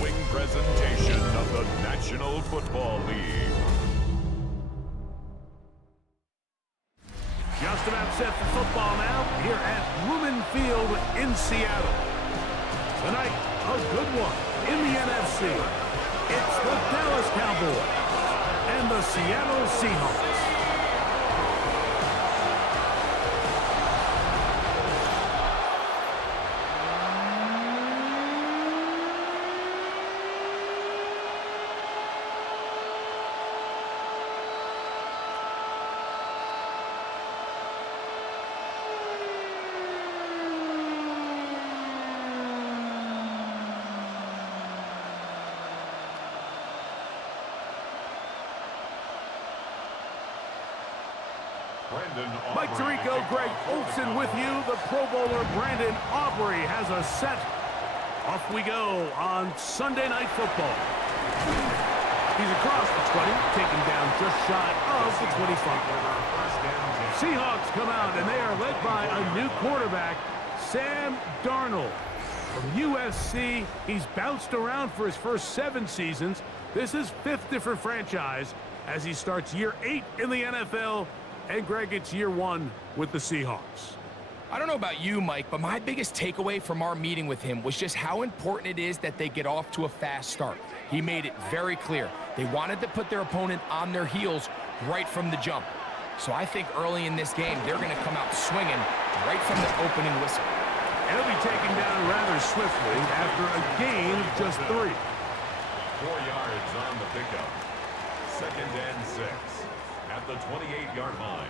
following presentation of the National Football League. Just about set for football now here at Lumen Field in Seattle. Tonight, a good one in the NFC. It's the Dallas Cowboys and the Seattle Seahawks. Mike Tirico, Greg Olsen with you. The Pro Bowler Brandon Aubrey has us set. Off we go on Sunday Night Football. He's across the 20, taken down just shy of the 25. Seahawks come out, and they are led by a new quarterback, Sam Darnold. From USC, he's bounced around for his first 7 seasons. This is 5th different franchise as he starts year 8 in the NFL. And Greg, it's year 1 with the Seahawks. I don't know about you, Mike, but my biggest takeaway from our meeting with him was just how important it is that they get off to a fast start. He made it very clear. They wanted to put their opponent on their heels right from the jump. So I think early in this game, they're going to come out swinging right from the opening whistle. And he'll be taken down rather swiftly after a gain of just 3. 4 yards on the pickup. 2nd and 6. At the 28-yard line.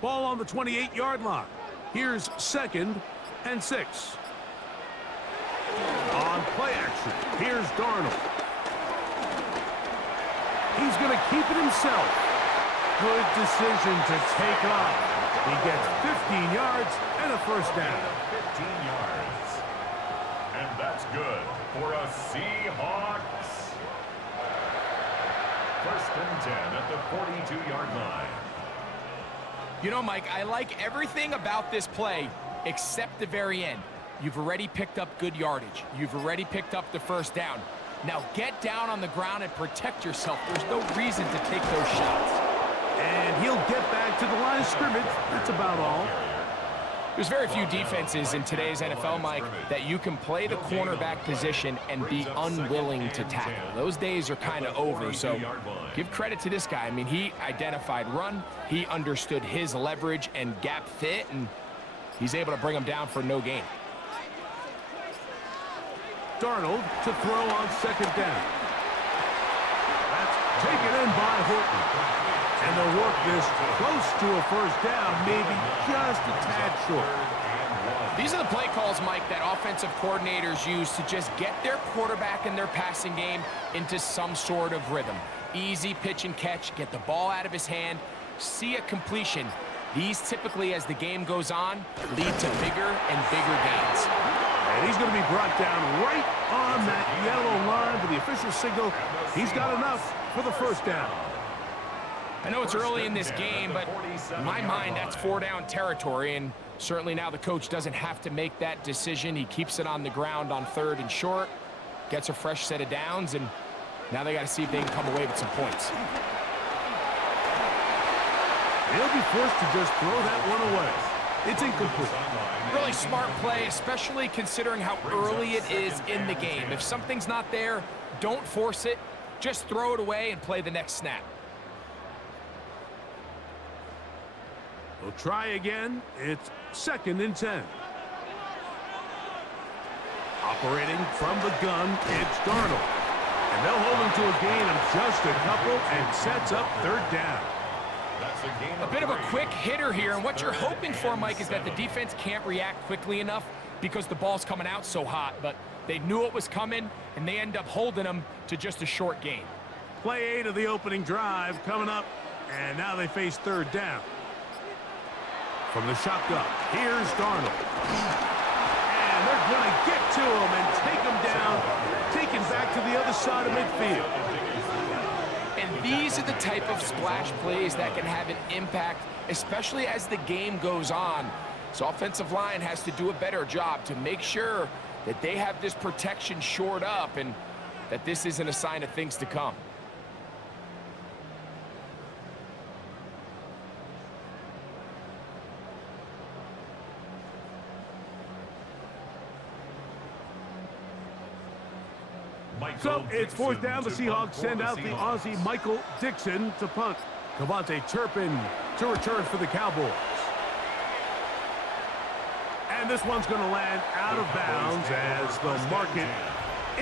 Ball on the 28-yard line. Here's 2nd and 6. On play action, here's Darnold. He's going to keep it himself. Good decision to take off. He gets 15 yards and a first down. 15 yards. And that's good for a Seahawks. 1st and 10 at the 42-yard line. You know, Mike, I like everything about this play except the very end. You've already picked up good yardage. You've already picked up the first down. Now get down on the ground and protect yourself. There's no reason to take those shots. And he'll get back to the line of scrimmage. That's about all. There's very few defenses in today's NFL, Mike, that you can play the cornerback position and be unwilling to tackle. Those days are kind of over, so give credit to this guy. I mean, he identified run, he understood his leverage and gap fit, and he's able to bring him down for no gain. Darnold to throw on 2nd down. That's taken in by Horton. And they'll work this close to a first down, maybe just a tad short. These are the play calls, Mike, that offensive coordinators use to just get their quarterback and their passing game into some sort of rhythm. Easy pitch and catch, get the ball out of his hand, see a completion. These typically, as the game goes on, lead to bigger and bigger gains. And he's going to be brought down right on that yellow line for the official signal. He's got enough for the first down. I know it's early in this game, but in my mind, that's 4-down territory, and certainly now the coach doesn't have to make that decision. He keeps it on the ground on 3rd and short, gets a fresh set of downs, and now they got to see if they can come away with some points. He'll be forced to just throw that one away. It's incomplete. Really smart play, especially considering how early it is in the game. If something's not there, don't force it. Just throw it away and play the next snap. We'll try again. It's 2nd and 10. Operating from the gun, it's Darnold. And they'll hold him to a gain of just a couple and sets up 3rd down. A bit of a quick hitter here, and what you're hoping for, Mike, is that the defense can't react quickly enough because the ball's coming out so hot, but they knew it was coming, and they end up holding them to just a short gain. Play 8 of the opening drive coming up, and now they face 3rd down. From the shotgun, here's Darnold. And they're going to get to him and take him down, taken back to the other side of midfield. And these are the type of splash plays that can have an impact, especially as the game goes on. This offensive line has to do a better job to make sure that they have this protection shored up and that this isn't a sign of things to come. So it's fourth down. The Seahawks send out the Aussie Michael Dixon to punt. Cavante Turpin to return for the Cowboys. And this one's going to land out of bounds as they'll mark it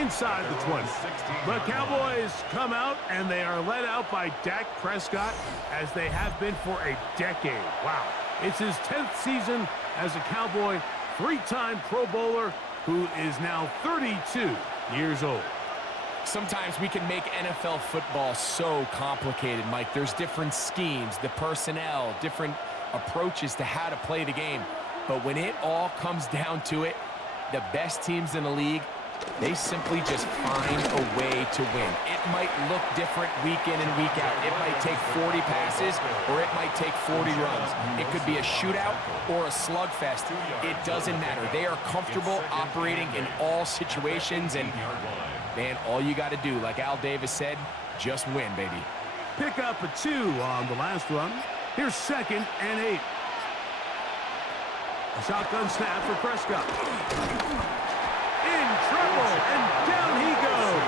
inside the 20. The Cowboys come out, and they are led out by Dak Prescott, as they have been for a decade. Wow. It's his 10th season as a Cowboy, three-time Pro Bowler, who is now 32 years old. Sometimes we can make NFL football so complicated, Mike. There's different schemes, the personnel, different approaches to how to play the game. But when it all comes down to it, the best teams in the league, they simply just find a way to win. It might look different week in and week out. It might take 40 passes or it might take 40 runs. It could be a shootout or a slugfest. It doesn't matter. They are comfortable operating in all situations, and man, all you got to do, like Al Davis said, just win, baby. Pick up a 2 on the last run. Here's 2nd and 8. A shotgun snap for Prescott. In trouble, and down he goes.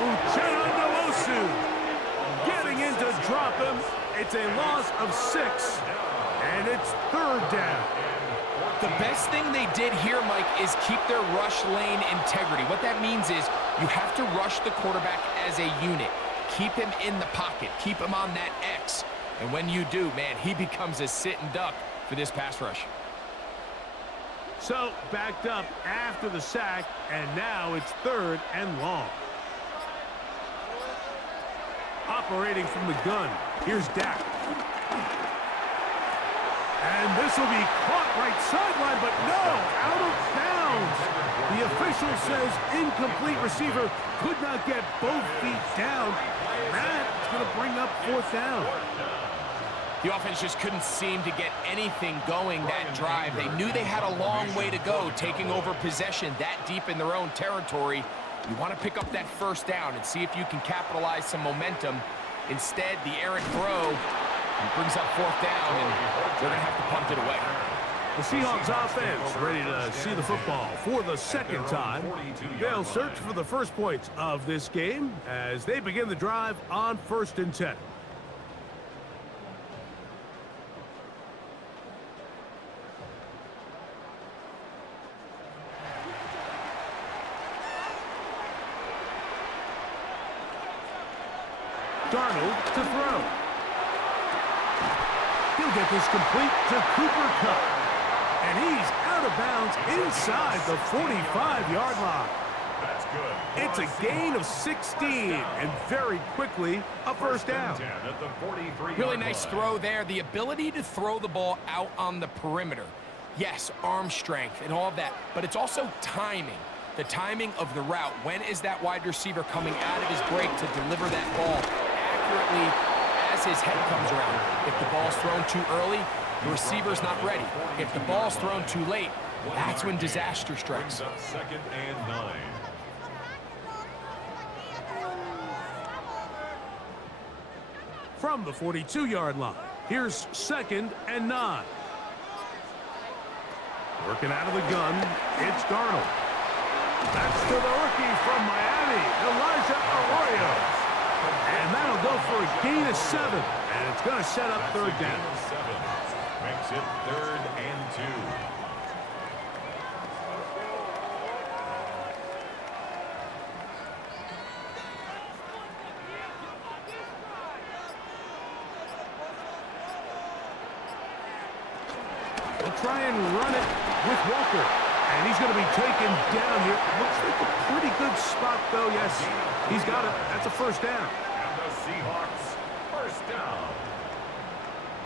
Uchenna Nwosu getting in to drop him. It's a loss of 6, and it's 3rd down. The best thing they did here, Mike, is keep their rush lane integrity. What that means is you have to rush the quarterback as a unit. Keep him in the pocket. Keep him on that X. And when you do, man, he becomes a sitting duck for this pass rush. So, backed up after the sack, and now it's 3rd and long. Operating from the gun, here's Dak. And this will be caught right sideline, but no, out of bounds. The official says incomplete. Receiver could not get both feet down. That's going to bring up 4th down. The offense just couldn't seem to get anything going that drive. They knew they had a long way to go, taking over possession that deep in their own territory. You want to pick up that 1st down and see if you can capitalize some momentum. Instead, the errant throw brings up 4th down, and they're going to have to punt it away. The Seahawks offense ready to see the football for the 2nd time. They'll search for the first points of this game as they begin the drive on 1st and 10. Darnold to throw. He'll get this complete to Cooper Kupp. And he's out of bounds inside the 45-yard line. That's good. It's a gain of 16, and very quickly, a 1st down. Really nice throw there. The ability to throw the ball out on the perimeter. Yes, arm strength and all of that, but it's also timing. The timing of the route. When is that wide receiver coming out of his break to deliver that ball accurately as his head comes around? If the ball's thrown too early, the receiver's not ready. If the ball's thrown too late, that's when disaster strikes. 2nd and 9. From the 42-yard line, here's 2nd and 9. Working out of the gun, it's Darnold. That's to the rookie from Miami, Elijah Arroyo. And that'll go for a gain of 7. And it's going to set up 3rd down. Makes it 3rd and 2. They'll try and run it with Walker. And he's going to be taken down here. Looks like a pretty good spot, though. Yes, he's got it. That's a 1st down. And the Seahawks, 1st down.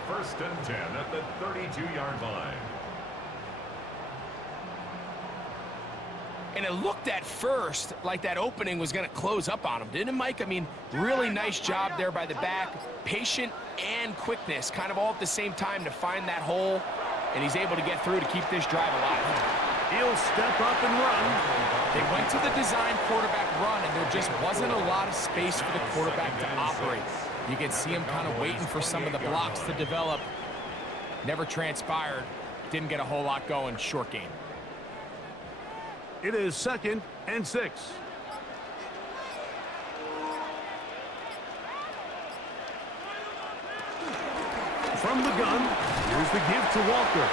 1st and 10 at the 32-yard line. And it looked at first like that opening was going to close up on him, didn't it, Mike? I mean, really nice job there by the back. Patient and quickness, kind of all at the same time to find that hole. and he's able to get through to keep this drive alive. He'll step up and run. They went to the design quarterback run, and there just wasn't a lot of space for the quarterback to operate. You can see him kind of waiting for some of the blocks to develop. Never transpired. Didn't get a whole lot going. Short game. It is 2nd and 6. From the gun, here's the give to Walker.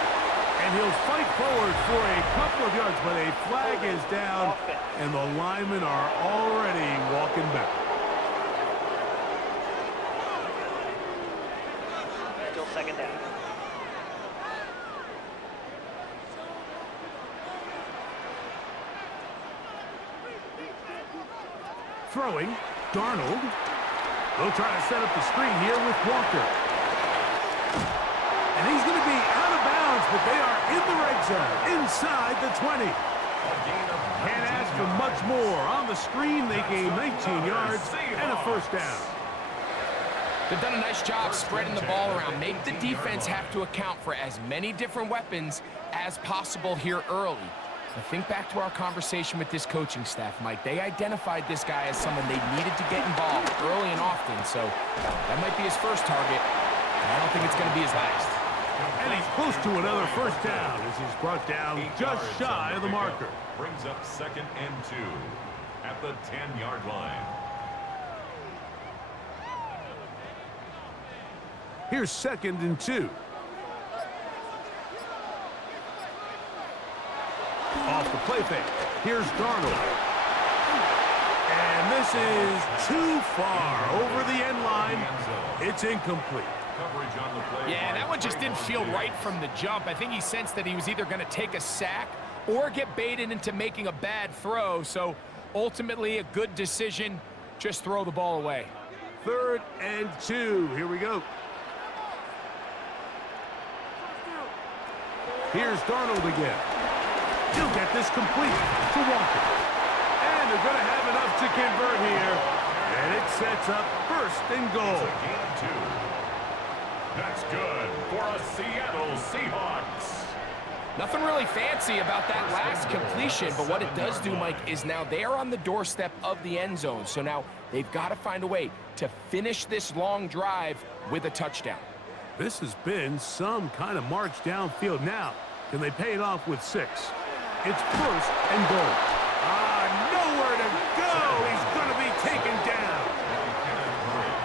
And he'll fight forward for a couple of yards, but a flag is down, and the linemen are already walking back. Still 2nd down. Throwing, Darnold. They'll try to set up the screen here with Walker. And he's going to be out of bounds, but they are in the red zone, inside the 20. Can't ask for much more. On the screen, they gain 19 yards and a first down. They've done a nice job spreading the ball around. Make the defense have to account for as many different weapons as possible here early. But think back to our conversation with this coaching staff, Mike. They identified this guy as someone they needed to get involved early and often, so that might be his first target. I don't think it's going to be his last. And he's close to another first down as he's brought down just shy of the marker. Brings up 2nd and 2 at the 10-yard line. Here's 2nd and 2. Off the play fake. Here's Darnold. And this is too far over the end line. It's incomplete. Yeah, that one just didn't feel right from the jump. I think he sensed that he was either going to take a sack or get baited into making a bad throw. So ultimately a good decision. Just throw the ball away. 3rd and 2. Here we go. Here's Darnold again. He'll get this complete to Walker. And they're going to have enough to convert here. And it sets up 1st and goal. That's good for a Seattle Seahawks. Nothing really fancy about that last completion, but what it does do, Mike, is now they're on the doorstep of the end zone. So now they've got to find a way to finish this long drive with a touchdown. This has been some kind of march downfield. Now, can they pay it off with 6? It's 1st and goal. Nowhere to go. He's going to be taken down.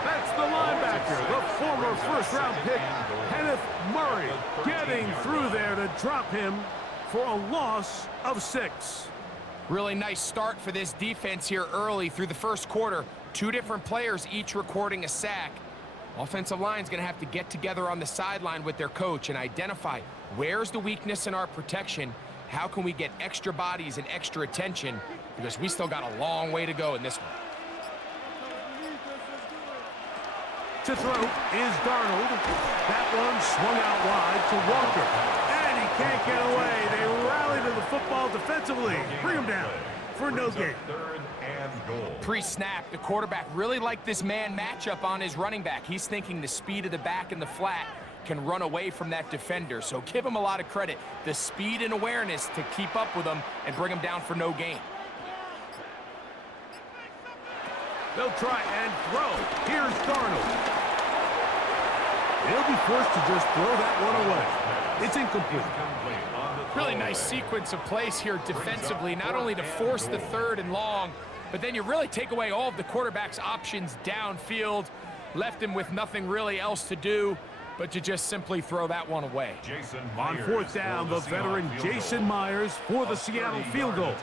That's the linebacker, the former first-round pick, Kenneth Murray, getting through there to drop him for a loss of 6. Really nice start for this defense here early through the first quarter. 2 different players each recording a sack. Offensive line's going to have to get together on the sideline with their coach and identify where's the weakness in our protection. How can we get extra bodies and extra attention? Because we still got a long way to go in this one. To throw is Darnold. That one swung out wide to Walker. And he can't get away. They rally to the football defensively. Bring him down for no gain. 3rd and goal. Pre-snap, the quarterback really liked this man matchup on his running back. He's thinking the speed of the back in the flat can run away from that defender. So give him a lot of credit. The speed and awareness to keep up with him and bring him down for no gain. They'll try and throw. Here's Darnold. He'll be forced to just throw that one away. It's incomplete. Really nice sequence of plays here defensively, not only to force the 3rd and long, but then you really take away all of the quarterback's options downfield, left him with nothing really else to do but to just simply throw that one away. On 4th down, the veteran Jason Myers for the Seattle field goal.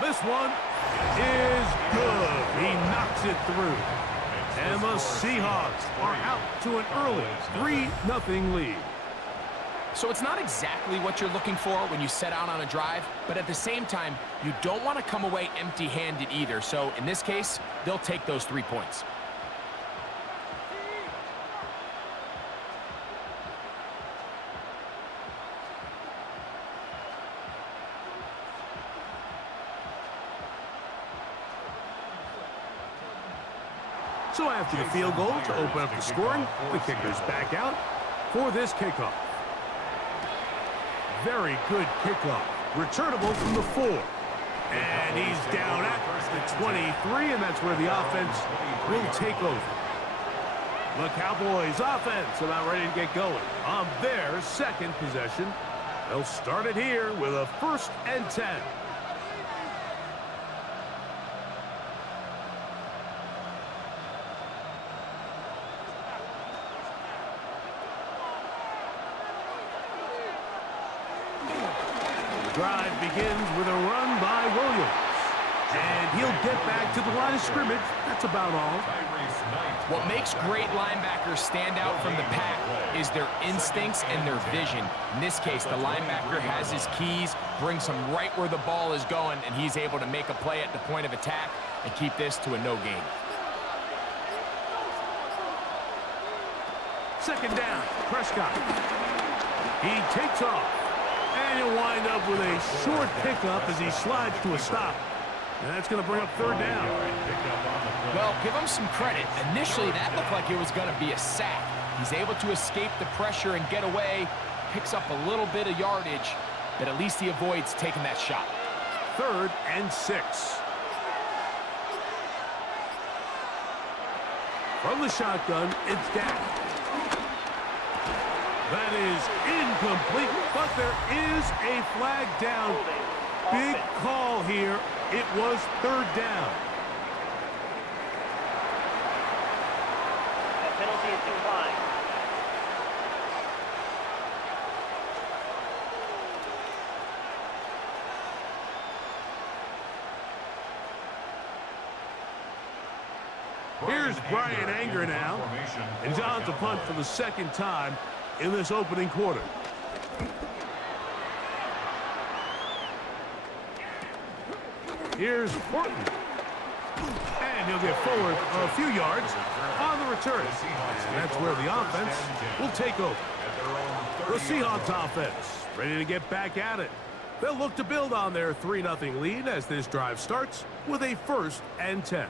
This one is good. He knocks it through. And the Seahawks are out to an early 3-0 lead. So it's not exactly what you're looking for when you set out on a drive, but at the same time, you don't want to come away empty-handed either. So in this case, they'll take those 3 points. So after the field goal to open up the scoring, the kicker's back out. for this kickoff. Very good kickoff. Returnable from the 4. And he's down at the 23, and that's where the offense will take over. The Cowboys offense about ready to get going on their second possession. They'll start it here with a 1st and 10. The drive begins with a run by Williams. And he'll get back to the line of scrimmage. That's about all. What makes great linebackers stand out from the pack is their instincts and their vision. In this case, the linebacker has his keys, brings him right where the ball is going, and he's able to make a play at the point of attack and keep this to a no gain. Second down, Prescott. He takes off. And he'll wind up with a short pickup as he slides to a stop. And that's going to bring up 3rd down. Well, give him some credit. Initially, that looked like it was going to be a sack. He's able to escape the pressure and get away, picks up a little bit of yardage, but at least he avoids taking that shot. 3rd and 6. From the shotgun, it's Dak. That is incomplete, but there is a flag down. Big call here. It was 3rd down. A penalty is declined. Here's Brian Anger now. And he's on to punt for the 2nd time in this opening quarter. Here's Horton. And he'll get forward a few yards on the return. And that's where the offense will take over. The Seahawks offense ready to get back at it. They'll look to build on their 3-0 lead as this drive starts with a 1st and 10.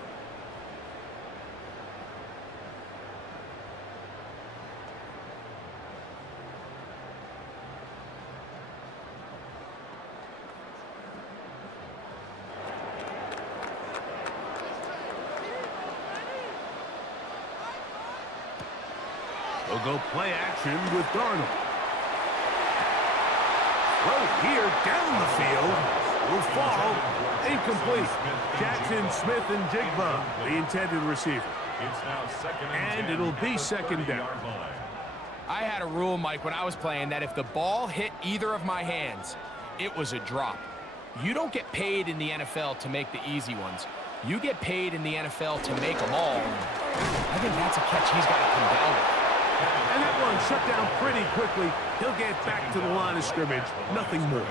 They'll go play action with Darnold. Throw here down the field will fall incomplete. Jackson, Smith, and Jigba, the intended receiver. And it'll be 2nd down. I had a rule, Mike, when I was playing that if the ball hit either of my hands, it was a drop. You don't get paid in the NFL to make the easy ones. You get paid in the NFL to make them all. I think that's a catch he's got to come down with. And that one shut down pretty quickly. He'll get back to the line of scrimmage. Nothing more.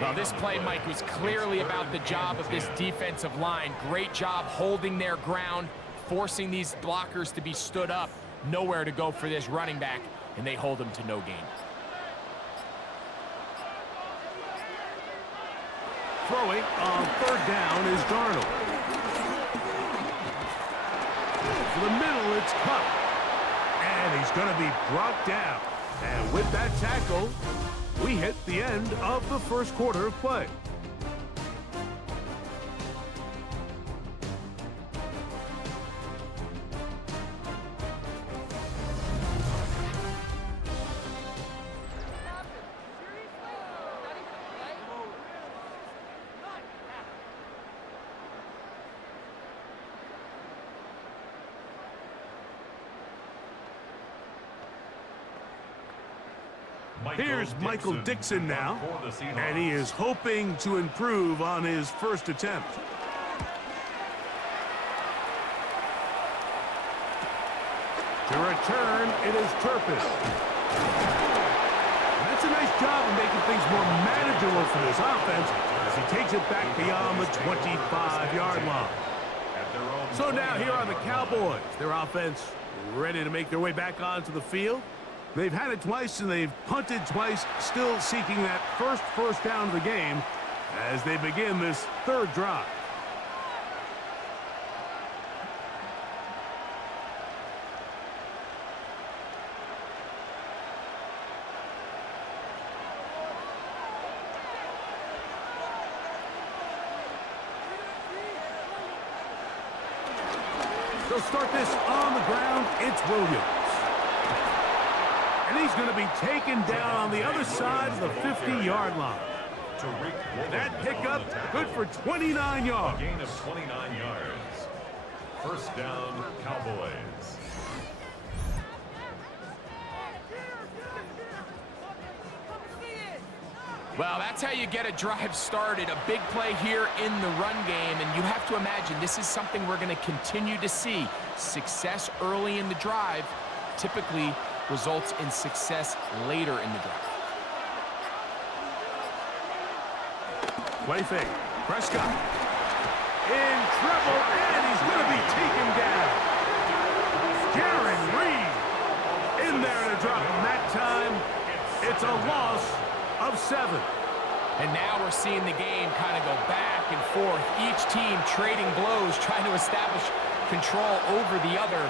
Well, this play, Mike, was clearly about the job of this defensive line. Great job holding their ground, forcing these blockers to be stood up. Nowhere to go for this running back, and they hold him to no gain. Throwing on 3rd down is Darnold. For the middle, it's Cup. And he's going to be brought down. And with that tackle, we hit the end of the 1st quarter of play. Here's Michael Dixon now, and he is hoping to improve on his 1st attempt. To return, it is Turpin. That's a nice job of making things more manageable for this offense as he takes it back beyond the 25-yard line. So now here are the Cowboys. Their offense ready to make their way back onto the field. They've had it twice, and they've punted twice, still seeking that first down of the game as they begin this 3rd drive. They'll start this on the ground. It's Williams. And he's going to be taken down on the other side of the 50-yard line. That pickup, good for 29 yards. A gain of 29 yards. First down, Cowboys. Well, that's how you get a drive started. A big play here in the run game, and you have to imagine this is something we're going to continue to see. Success early in the drive typically results in success later in the drive. Play fake. Prescott in trouble, and he's going to be taken down. Jaron Reed in there to drop him. That time, it's a loss of 7. And now we're seeing the game kind of go back and forth. Each team trading blows, trying to establish control over the other.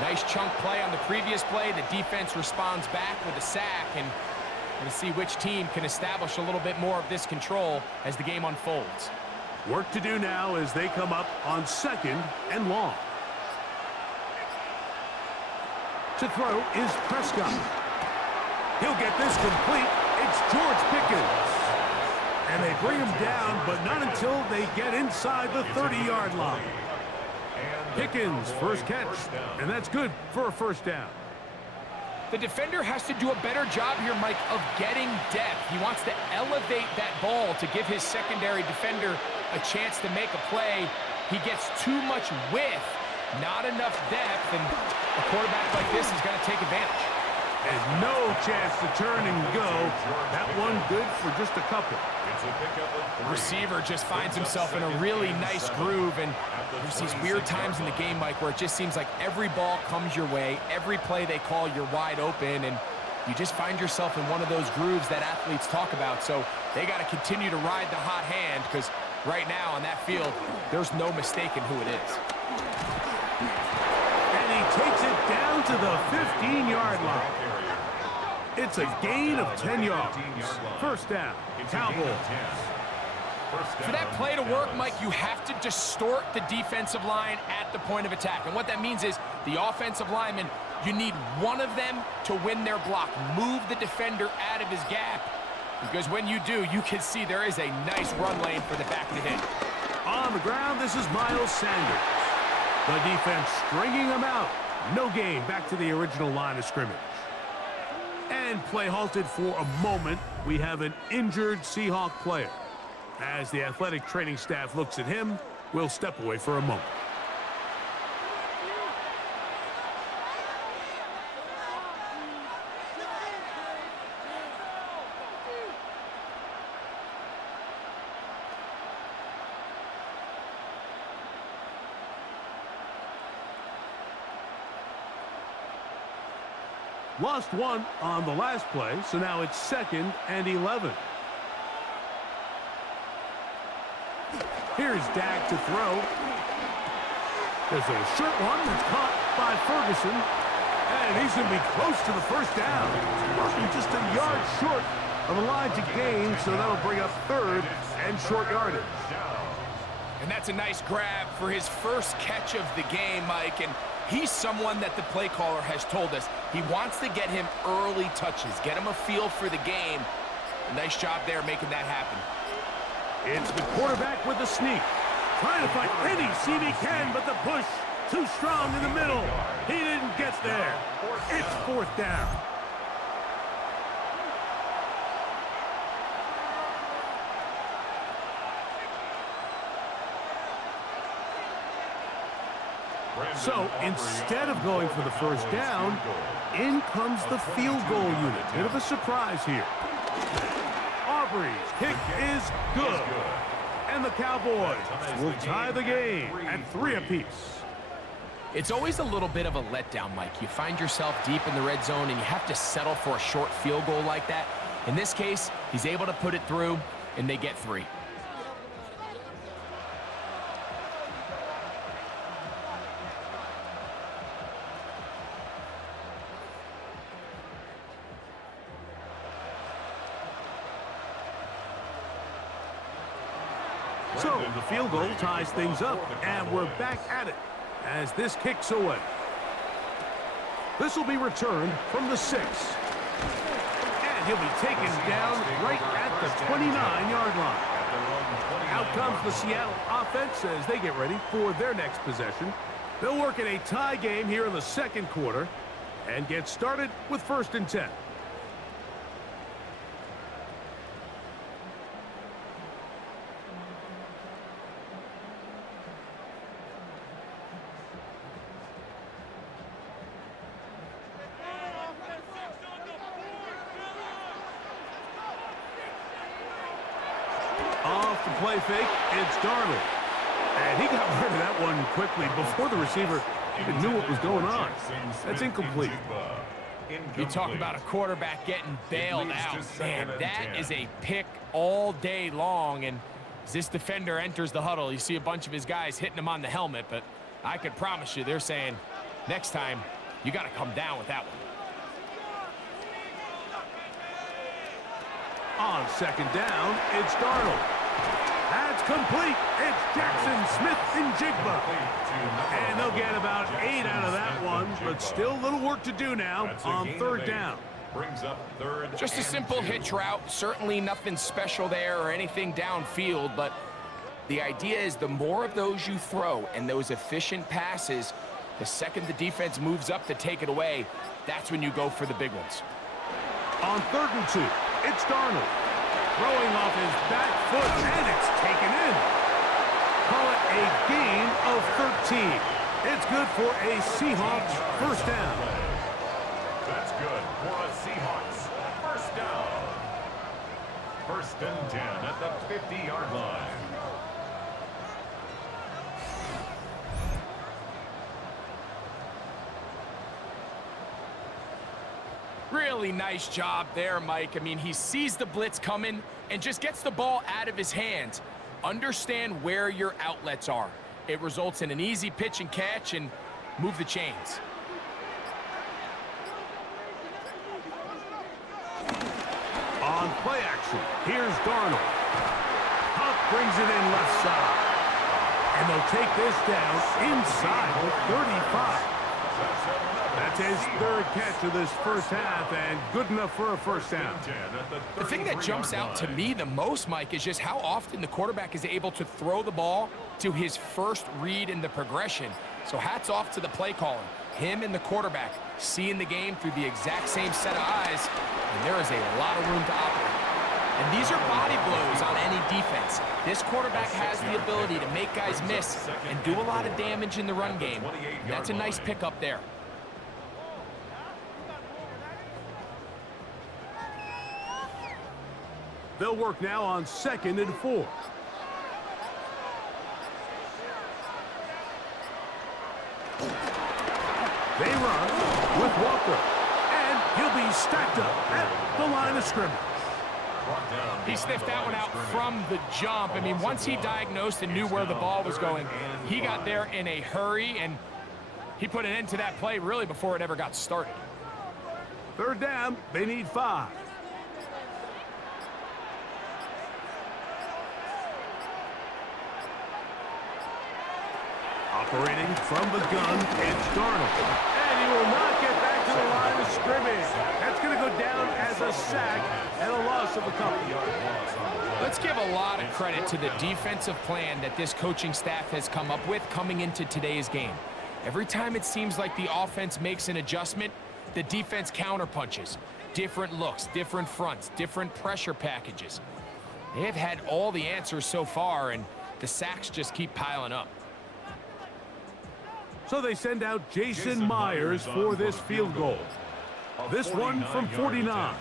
Nice chunk play on the previous play. The defense responds back with a sack, and we're going to see which team can establish a little bit more of this control as the game unfolds. Work to do now as they come up on 2nd and long. To throw is Prescott. He'll get this complete. It's George Pickens. And they bring him down, but not until they get inside the 30-yard line. Pickens, first catch, and that's good for a first down. The defender has to do a better job here, Mike, of getting depth. He wants to elevate that ball to give his secondary defender a chance to make a play. He gets too much width, not enough depth, and a quarterback like this is going to take advantage. And no chance to turn and go. That one good for just a couple. Receiver just finds himself in a really nice groove, and there's these weird times in the game, Mike, where it just seems like every ball comes your way, every play they call, you're wide open, and you just find yourself in one of those grooves that athletes talk about. So they got to continue to ride the hot hand, because right now on that field, there's no mistaking who it is. And he takes it down to the 15-yard line. It's a gain of 10 yards. First down, Cowboys. For that play to work, Mike, you have to distort the defensive line at the point of attack. And what that means is the offensive lineman, you need one of them to win their block. Move the defender out of his gap. Because when you do, you can see there is a nice run lane for the back to hit. On the ground, this is Miles Sanders. The defense stringing him out. No gain, back to the original line of scrimmage. And play halted for a moment. We have an injured Seahawk player. As the athletic training staff looks at him, we'll step away for a moment. Lost one on the last play, so now it's 2nd and 11. Here's Dak to throw. There's a short one that's caught by Ferguson. And he's going to be close to the first down. Just a yard short of the line to gain, so that'll bring up 3rd and short yardage. And that's a nice grab for his first catch of the game, Mike. And he's someone that the play caller has told us he wants to get him early touches, get him a feel for the game. A nice job there making that happen. It's the quarterback with the sneak. Trying to find any seam he can, but the push too strong in the middle. He didn't get there. It's 4th down. So instead of going for the first down, in comes the field goal unit. Bit of a surprise here. Aubrey's kick is good. And the Cowboys will tie the game at 3 apiece. It's always a little bit of a letdown, Mike. You find yourself deep in the red zone and you have to settle for a short field goal like that. In this case, he's able to put it through and they get 3. So the field goal ties things up, and we're back at it as this kicks away. This will be returned from the 6. And he'll be taken down right at the 29-yard line. Out comes the Seattle offense as they get ready for their next possession. They'll work in a tie game here in the second quarter and get started with 1st and 10. Off the play fake, it's Darnold. And he got rid of that one quickly before the receiver even knew what was going on. That's incomplete. You talk about a quarterback getting bailed out. Man, that is a pick all day long. And as this defender enters the huddle, you see a bunch of his guys hitting him on the helmet. But I could promise you, they're saying, next time, you got to come down with that one. On 2nd down, it's Darnold. That's complete. It's Jackson Smith and Jigba. And they'll get about 8 out of that one, but still a little work to do now on 3rd down. Brings up 3rd. Just a simple hitch route. Certainly nothing special there or anything downfield, but the idea is the more of those you throw and those efficient passes, the second the defense moves up to take it away, that's when you go for the big ones. On 3rd and 2, it's Darnold. Throwing off his back foot, and it's taken in. Call it a gain of 13. It's good for a Seahawks 1st down. That's good for a Seahawks 1st down. 1st and 10 at the 50-yard line. Really nice job there, Mike. I mean, he sees the blitz coming and just gets the ball out of his hands. Understand where your outlets are. It results in an easy pitch and catch and move the chains. On play action, here's Darnold. Huck brings it in left side. And they'll take this down inside the 35. That's his 3rd catch of this 1st half, and good enough for a 1st down. The thing that jumps out to me the most, Mike, is just how often the quarterback is able to throw the ball to his first read in the progression. So hats off to the play caller. Him and the quarterback seeing the game through the exact same set of eyes, and there is a lot of room to operate. And these are body blows on any defense. This quarterback has the ability to make guys miss and do a lot of damage in the run game. That's a nice pickup there. They'll work now on 2nd and 4. They run with Walker, and he'll be stacked up at the line of scrimmage. He sniffed that one out from the jump. I mean, once he diagnosed and knew where the ball was going, he got there in a hurry, and he put an end to that play really before it ever got started. 3rd down, they need 5. Operating from the gun, it's Darnold. And he will not get back to the line of scrimmage. That's going to go down as a sack and a loss of a couple. Let's give a lot of credit to the defensive plan that this coaching staff has come up with coming into today's game. Every time it seems like the offense makes an adjustment, the defense counterpunches. Different looks, different fronts, different pressure packages. They have had all the answers so far, and the sacks just keep piling up. So they send out Jason Myers for this field goal. This one from 49.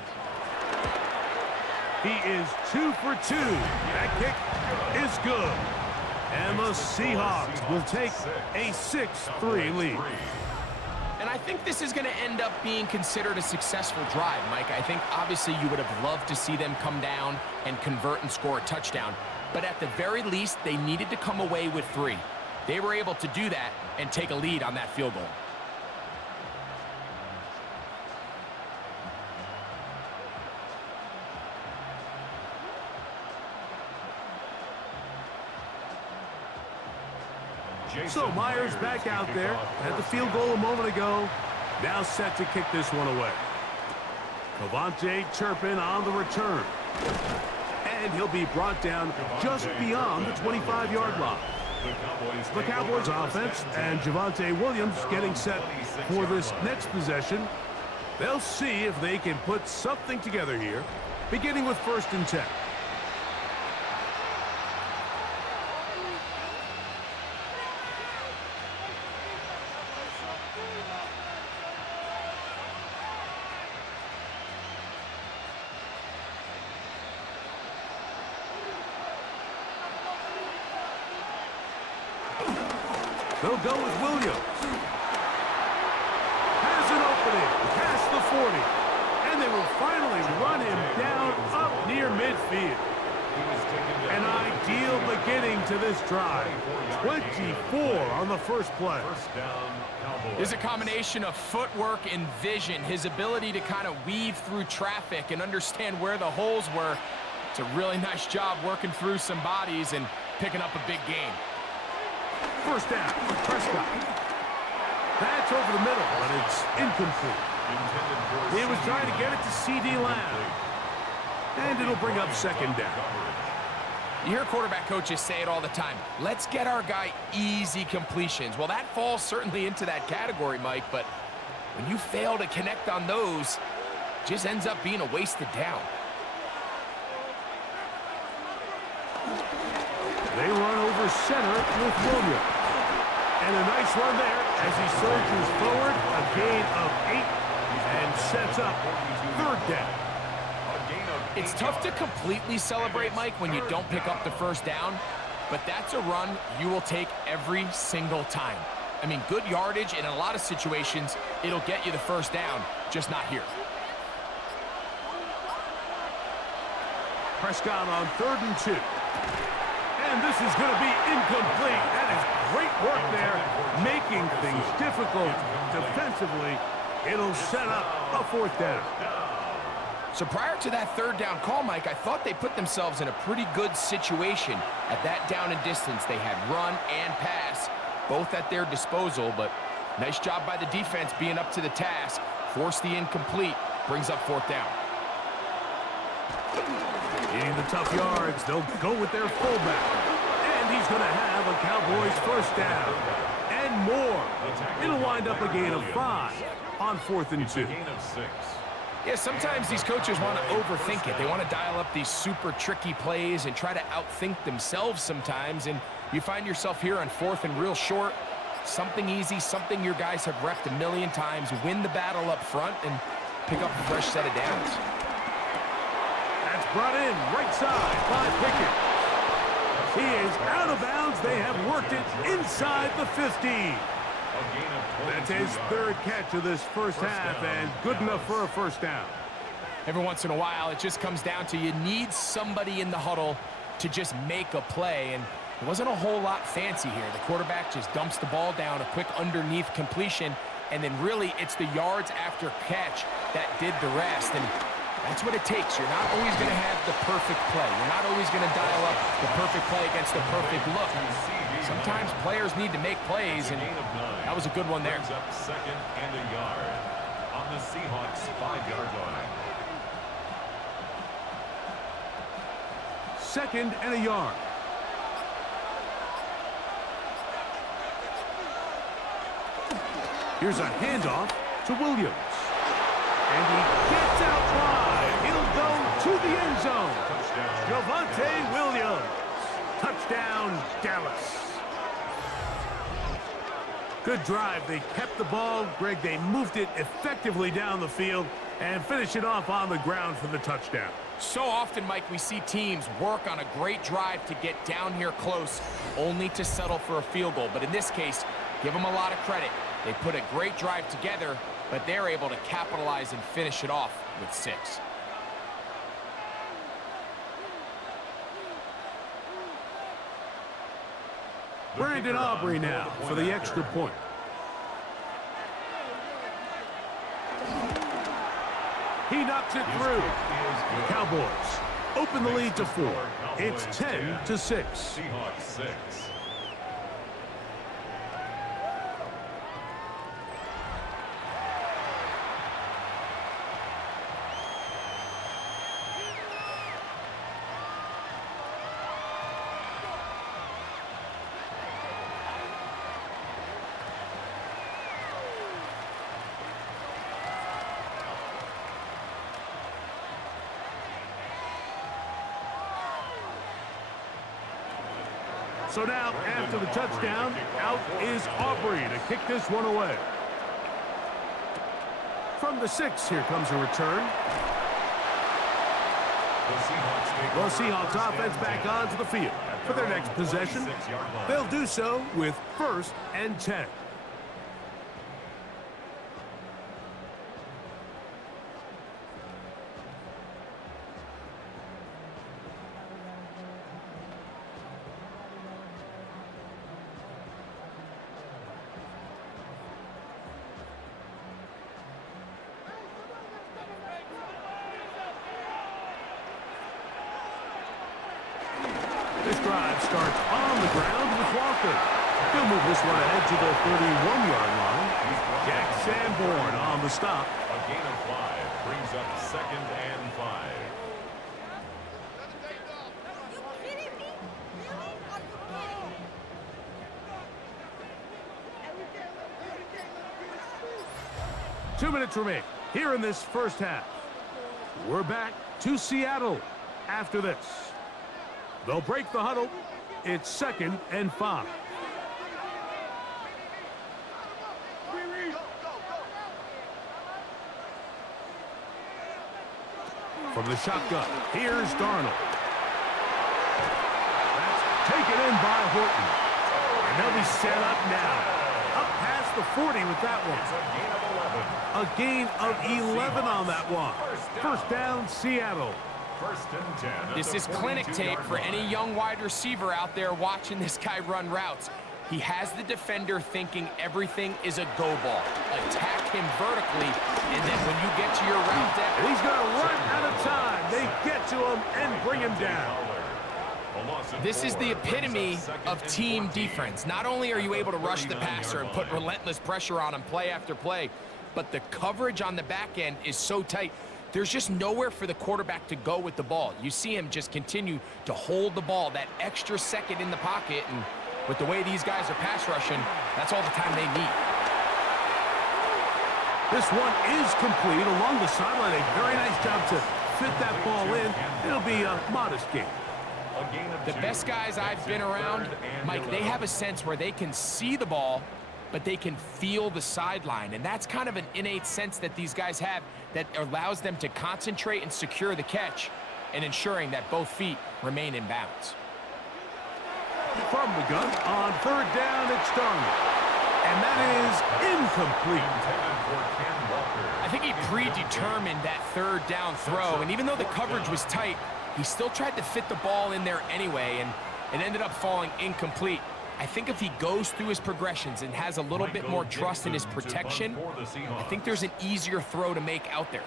He is 2 for 2. That kick is good. And the Seahawks will take a 6-3 lead. And I think this is going to end up being considered a successful drive, Mike. I think obviously you would have loved to see them come down and convert and score a touchdown. But at the very least, they needed to come away with 3. They were able to do that and take a lead on that field goal. So Myers back out there. Had the field goal a moment ago. Now set to kick this one away. Cavante Turpin on the return. And he'll be brought down just beyond the 25-yard line. The Cowboys offense and Javonte Williams getting set for this next possession. They'll see if they can put something together here, beginning with 1st and 10. They'll go with Williams. Has an opening past the 40. And they will finally run him down up near midfield. An ideal beginning to this drive. 24 on the first play. There's a combination of footwork and vision. His ability to kind of weave through traffic and understand where the holes were. It's a really nice job working through some bodies and picking up a big gain. First down, Prescott. That's over the middle, but it's incomplete. He was trying to get it to C.D. Lamb. And it'll bring up 2nd down. You hear quarterback coaches say it all the time. Let's get our guy easy completions. Well, that falls certainly into that category, Mike, but when you fail to connect on those, it just ends up being a wasted down. They run over center with Williams. And a nice run there as he surges forward, a gain of 8, and sets up 3rd down. It's tough to completely celebrate, Mike, when you don't pick up the 1st down, but that's a run you will take every single time. I mean, good yardage, and in a lot of situations, it'll get you the 1st down, just not here. Prescott on 3rd and 2. And this is going to be incomplete. That is great work there, making things difficult defensively. It'll set up a 4th down. So prior to that 3rd down call, Mike, I thought they put themselves in a pretty good situation at that down and distance. They had run and pass, both at their disposal, but nice job by the defense being up to the task. Force the incomplete, brings up 4th down. Getting the tough yards, they'll go with their fullback. And he's going to have a Cowboys 1st down. And more. It'll wind up a gain of 5 on 4th and 2. Yeah, sometimes these coaches want to overthink it. They want to dial up these super tricky plays and try to outthink themselves sometimes. And you find yourself here on 4th and real short. Something easy, something your guys have repped a million times. Win the battle up front and pick up a fresh set of downs. That's brought in right side by Pickett. He is out of bounds. They have worked it inside the 15. That's his 3rd catch of this first half, and good enough for a 1st down. Every once in a while, it just comes down to you need somebody in the huddle to just make a play, and it wasn't a whole lot fancy here. The quarterback just dumps the ball down, a quick underneath completion, and then really it's the yards after catch that did the rest, and that's what it takes. You're not always going to have the perfect play. You're not always going to dial up the perfect play against the perfect look. Sometimes players need to make plays, and that was a good one there. Up 2nd and a yard on the Seahawks 5-yard line. 2nd and a yard. Here's a handoff to Williams. And he gets out wide. He'll go to the end zone. Javonte Williams. Touchdown, Dallas. Good drive. They kept the ball. Greg, they moved it effectively down the field and finished it off on the ground for the touchdown. So often, Mike, we see teams work on a great drive to get down here close, only to settle for a field goal. But in this case, give them a lot of credit. They put a great drive together, but they're able to capitalize and finish it off with 6. Brandon Aubrey now for the extra point. He knocks it through. The Cowboys open the lead to 4. It's 10-6. Seahawks 6. So now, after the touchdown, out is Aubrey to kick this one away. From the 6, here comes a return. The Seahawks offense back onto the field for their next possession. They'll do so with 1st and 10. This drive starts on the ground with Walker. He'll move this one ahead to the 31-yard line. Jack Sanborn on the stop. A gain of 5 brings up 2nd and 5. Two minutes remain here in this first half. We're back to Seattle after this. They'll break the huddle. It's 2nd and 5. From the shotgun, here's Darnold. That's taken in by Horton. And they'll be set up now. Up past the 40 with that one. A gain of 11 on that one. First down, Seattle. 1st and 10. This is clinic tape for any young wide receiver out there watching this guy run routes. He has the defender thinking everything is a go ball. Attack him vertically, and then when you get to your route depth... And he's going to run out of time. They get to him and bring him down. This is the epitome of team defense. Not only are you able to rush the passer and put relentless pressure on him play after play, but the coverage on the back end is so tight. There's just nowhere for the quarterback to go with the ball. You see him just continue to hold the ball, that extra second in the pocket, and with the way these guys are pass rushing, that's all the time they need. This one is complete along the sideline. A very nice job to fit that ball in. It'll be a modest gain. The best guys I've been around, Mike, they have a sense where they can see the ball, but they can feel the sideline. And that's kind of an innate sense that these guys have that allows them to concentrate and secure the catch and ensuring that both feet remain in bounds. From the gun, on 3rd down, it's Darnold. And that is incomplete. I think he predetermined that 3rd down throw, and even though the coverage was tight, he still tried to fit the ball in there anyway, and it ended up falling incomplete. I think if he goes through his progressions and has a little bit more trust in his protection, I think there's an easier throw to make out there.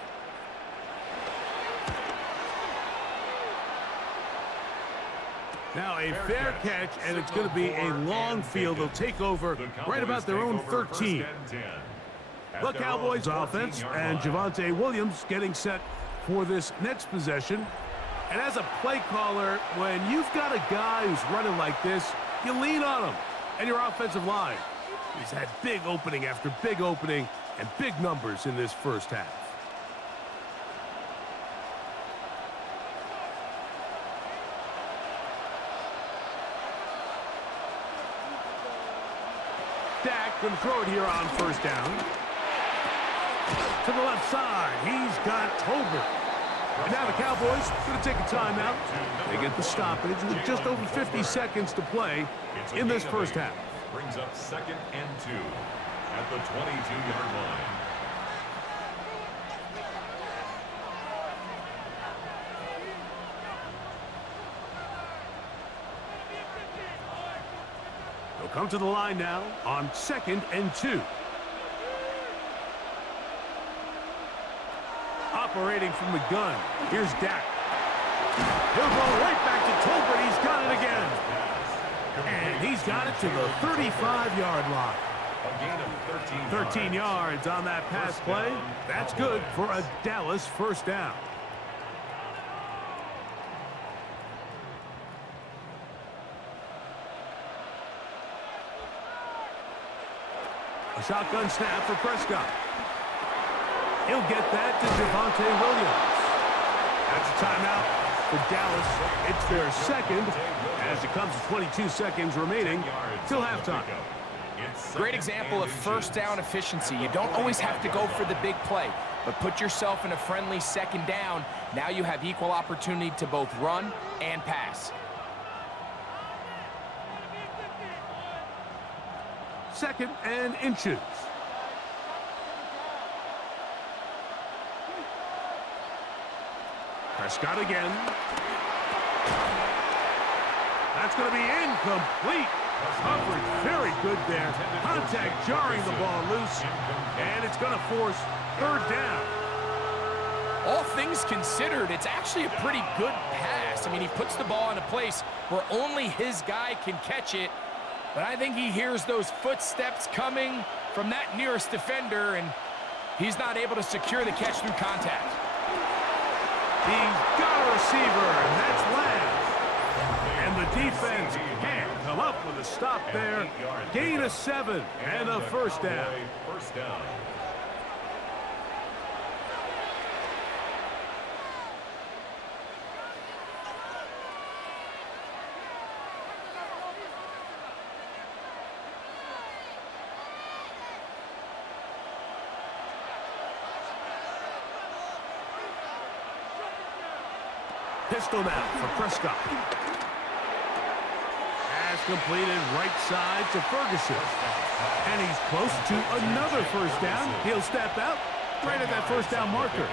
Now a fair catch, and it's going to be a long field. They'll take over right about their own 13. The Cowboys offense and Javonte Williams getting set for this next possession. And as a play caller, when you've got a guy who's running like this, you lean on him and your offensive line. He's had big opening after big opening and big numbers in this first half. Dak can throw it here on 1st down. To the left side, he's got Tolbert. And now the Cowboys going to take a timeout. They get the stoppage with just over 50 seconds to play in this first half. Brings up 2nd and 2 at the 22-yard line. They'll come to the line now on 2nd and 2. Operating from the gun, here's Dak. He'll go right back to Tolbert. He's got it again. And he's got it to the 35-yard line. A gain of 13 yards on that pass play. That's good for a Dallas first down. A shotgun snap for Prescott. He'll get that to Javonte Williams. That's a timeout for Dallas. It's their second as it comes to 22 seconds remaining till halftime. Great example of first down efficiency. You don't always have to go for the big play, but put yourself in a friendly second down. Now you have equal opportunity to both run and pass. Second and inches. Prescott again. That's going to be incomplete. Coverage very good there. Contact jarring the ball loose, and it's going to force third down. All things considered, it's actually a pretty good pass. I mean, he puts the ball in a place where only his guy can catch it, but I think he hears those footsteps coming from that nearest defender, and he's not able to secure the catch through contact. He's got a receiver, and that's Lance. And the defense can't come up with a stop there. Gain of 7 and a first down. Pistol now for Prescott. Pass completed right side to Ferguson. And he's close to another first down. He'll step out right at that first down marker.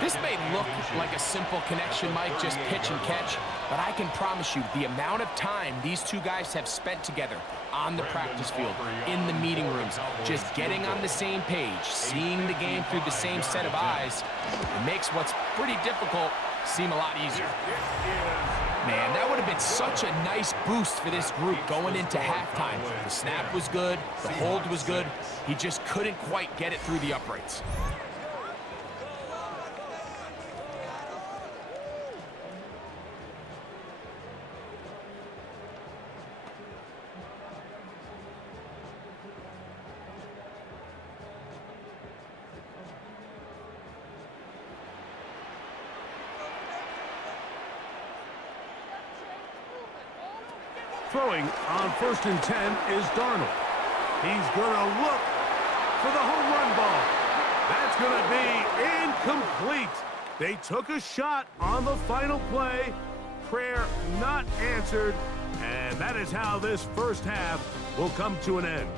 This may look like a simple connection, Mike, just pitch and catch, but I can promise you the amount of time these two guys have spent together on the practice field, in the meeting rooms, just getting on the same page, seeing the game through the same set of eyes, it makes what's pretty difficult seem a lot easier. Man, that would have been such a nice boost for this group going into halftime. The snap was good, the hold was good, he just couldn't quite get it through the uprights. Throwing on 1st and 10 is Darnold. He's going to look for the home run ball. That's going to be incomplete. They took a shot on the final play. Prayer not answered. And that is how this first half will come to an end.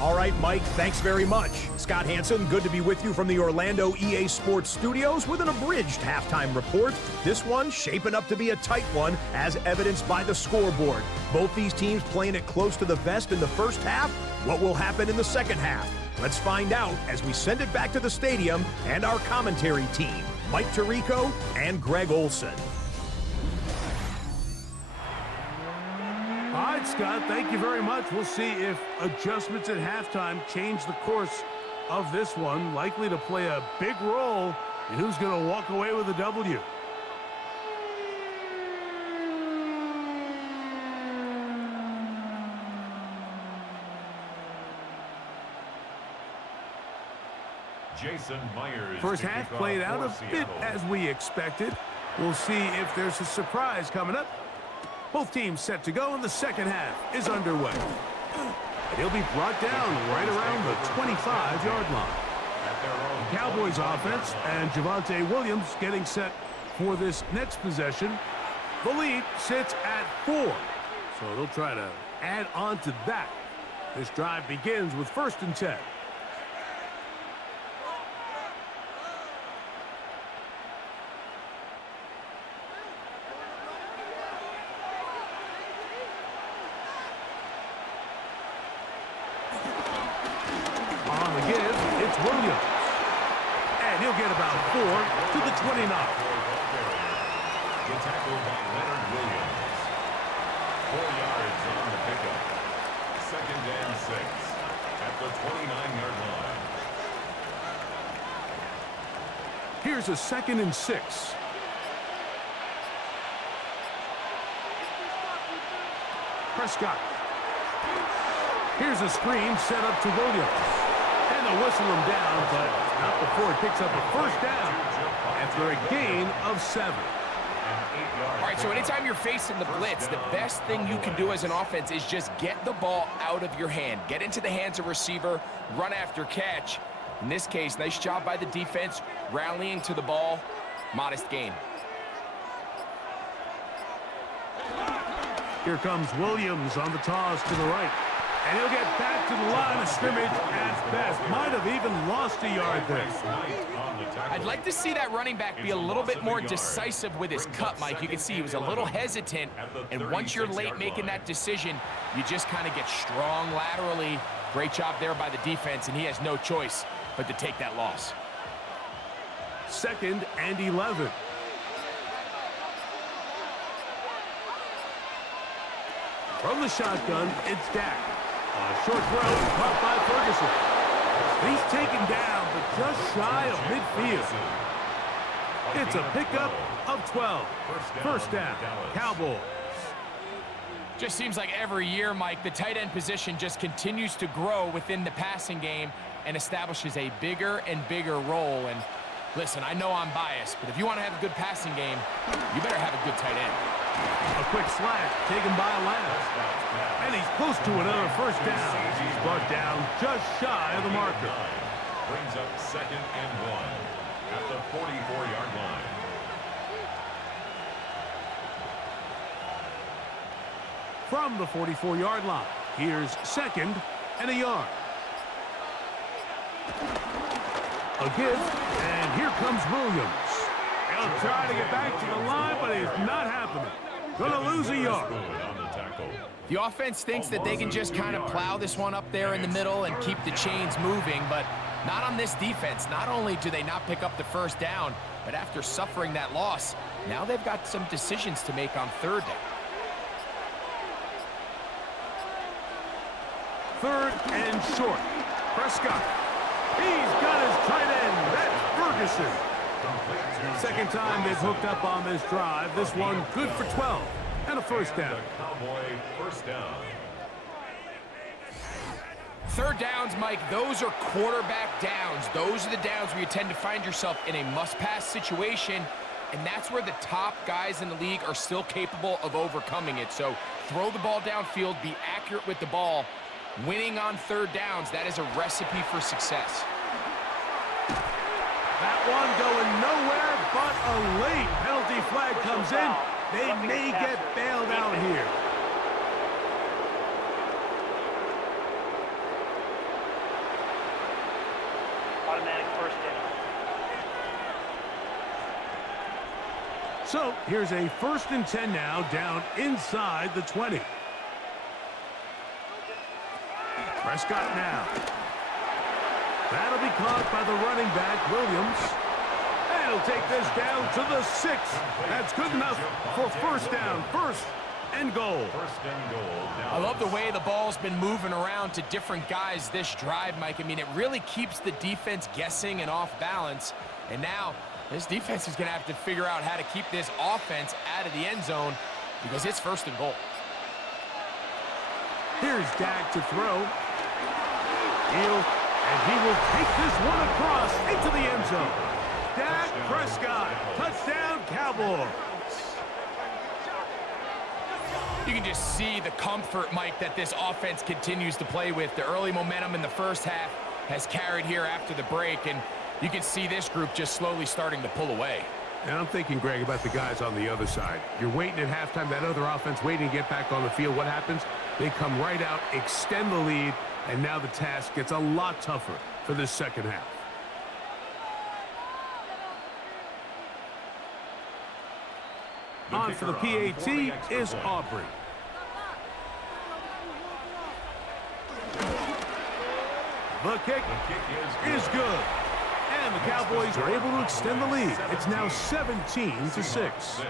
All right, Mike, thanks very much. Scott Hansen, good to be with you from the Orlando EA Sports Studios with an abridged halftime report. This one shaping up to be a tight one, as evidenced by the scoreboard. Both these teams playing it close to the vest in the first half. What will happen in the second half? Let's find out as we send it back to the stadium and our commentary team, Mike Tirico and Greg Olson. All right, Scott, thank you very much. We'll see if adjustments at halftime change the course of this one, likely to play a big role in who's going to walk away with a W. Jason Myers. First half played out a bit as we expected. We'll see if there's a surprise coming up. Both teams set to go, and the second half is underway. And he'll be brought down right around the 25-yard line. The Cowboys offense and Javonte Williams getting set for this next possession. The lead sits at 4, so they'll try to add on to that. This drive begins with 1st and 10. Williams. And he'll get about 4 to the 29. The tackle by Leonard Williams. 4 yards on the pickup. 2nd and 6 at the 29-yard line. Here's a 2nd and 6. Prescott. Here's a screen set up to Williams. And they'll whistle him down, but not before he picks up a first down at after a gain of 7. All right, so anytime you're facing the blitz, the best thing you can do as an offense is just get the ball out of your hand. Get into the hands of receiver, run after catch. In this case, nice job by the defense, rallying to the ball, modest gain. Here comes Williams on the toss to the right. And he'll get back to the line of scrimmage at best. Might have even lost a yard there. I'd like to see that running back be a little bit more decisive with his cut, Mike. You can see he was a little hesitant, and once you're late making that decision, you just kind of get strong laterally. Great job there by the defense, and he has no choice but to take that loss. 2nd and 11. From the shotgun, it's Dak. A short throw caught by Ferguson. He's taken down, but just shy of midfield. It's a pickup of 12. First down, Cowboys. Just seems like every year, Mike, the tight end position just continues to grow within the passing game and establishes a bigger and bigger role. And listen, I know I'm biased, but if you want to have a good passing game, you better have a good tight end. A quick slant taken by Lamb. And he's close to another first down. He's brought down just shy of the marker. Brings up 2nd and 1 at the 44-yard line. From the 44-yard line, here's 2nd and a yard. A give, and here comes Williams. He'll try to get back to the line, but it's not happening. Gonna lose a yard. The offense thinks that they can just kind of plow this one up there in the middle and keep the chains moving, but not on this defense. Not only do they not pick up the first down, but after suffering that loss, now they've got some decisions to make on 3rd down. 3rd and short. Prescott. He's got his tight end. That's Ferguson. Second time they've hooked up on this drive. This one good for 12 and a first down. Cowboy first down. 3rd downs, Mike, those are quarterback downs. Those are the downs where you tend to find yourself in a must-pass situation, and that's where the top guys in the league are still capable of overcoming it. So throw the ball downfield, be accurate with the ball. Winning on 3rd downs, that is a recipe for success. That one going nowhere, but a late penalty flag comes in. They may get bailed out here. Automatic first down. So here's a 1st and 10 now, down inside the 20. Prescott now. That'll be caught by the running back, Williams. And he'll take this down to the 6. That's good enough for first down. 1st and goal. I love the way the ball's been moving around to different guys this drive, Mike. I mean, it really keeps the defense guessing and off balance. And now this defense is going to have to figure out how to keep this offense out of the end zone because it's 1st and goal. Here's Dak to throw. And he will take this one across into the end zone. Dak Prescott, touchdown Cowboys. You can just see the comfort, Mike, that this offense continues to play with. The early momentum in the first half has carried here after the break, and you can see this group just slowly starting to pull away. And I'm thinking, Greg, about the guys on the other side. You're waiting at halftime, that other offense waiting to get back on the field. What happens? They come right out, extend the lead, and now the task gets a lot tougher for this second half. On for the PAT is Aubrey. The kick is good. And the Cowboys are able to extend the lead. It's now 17-6.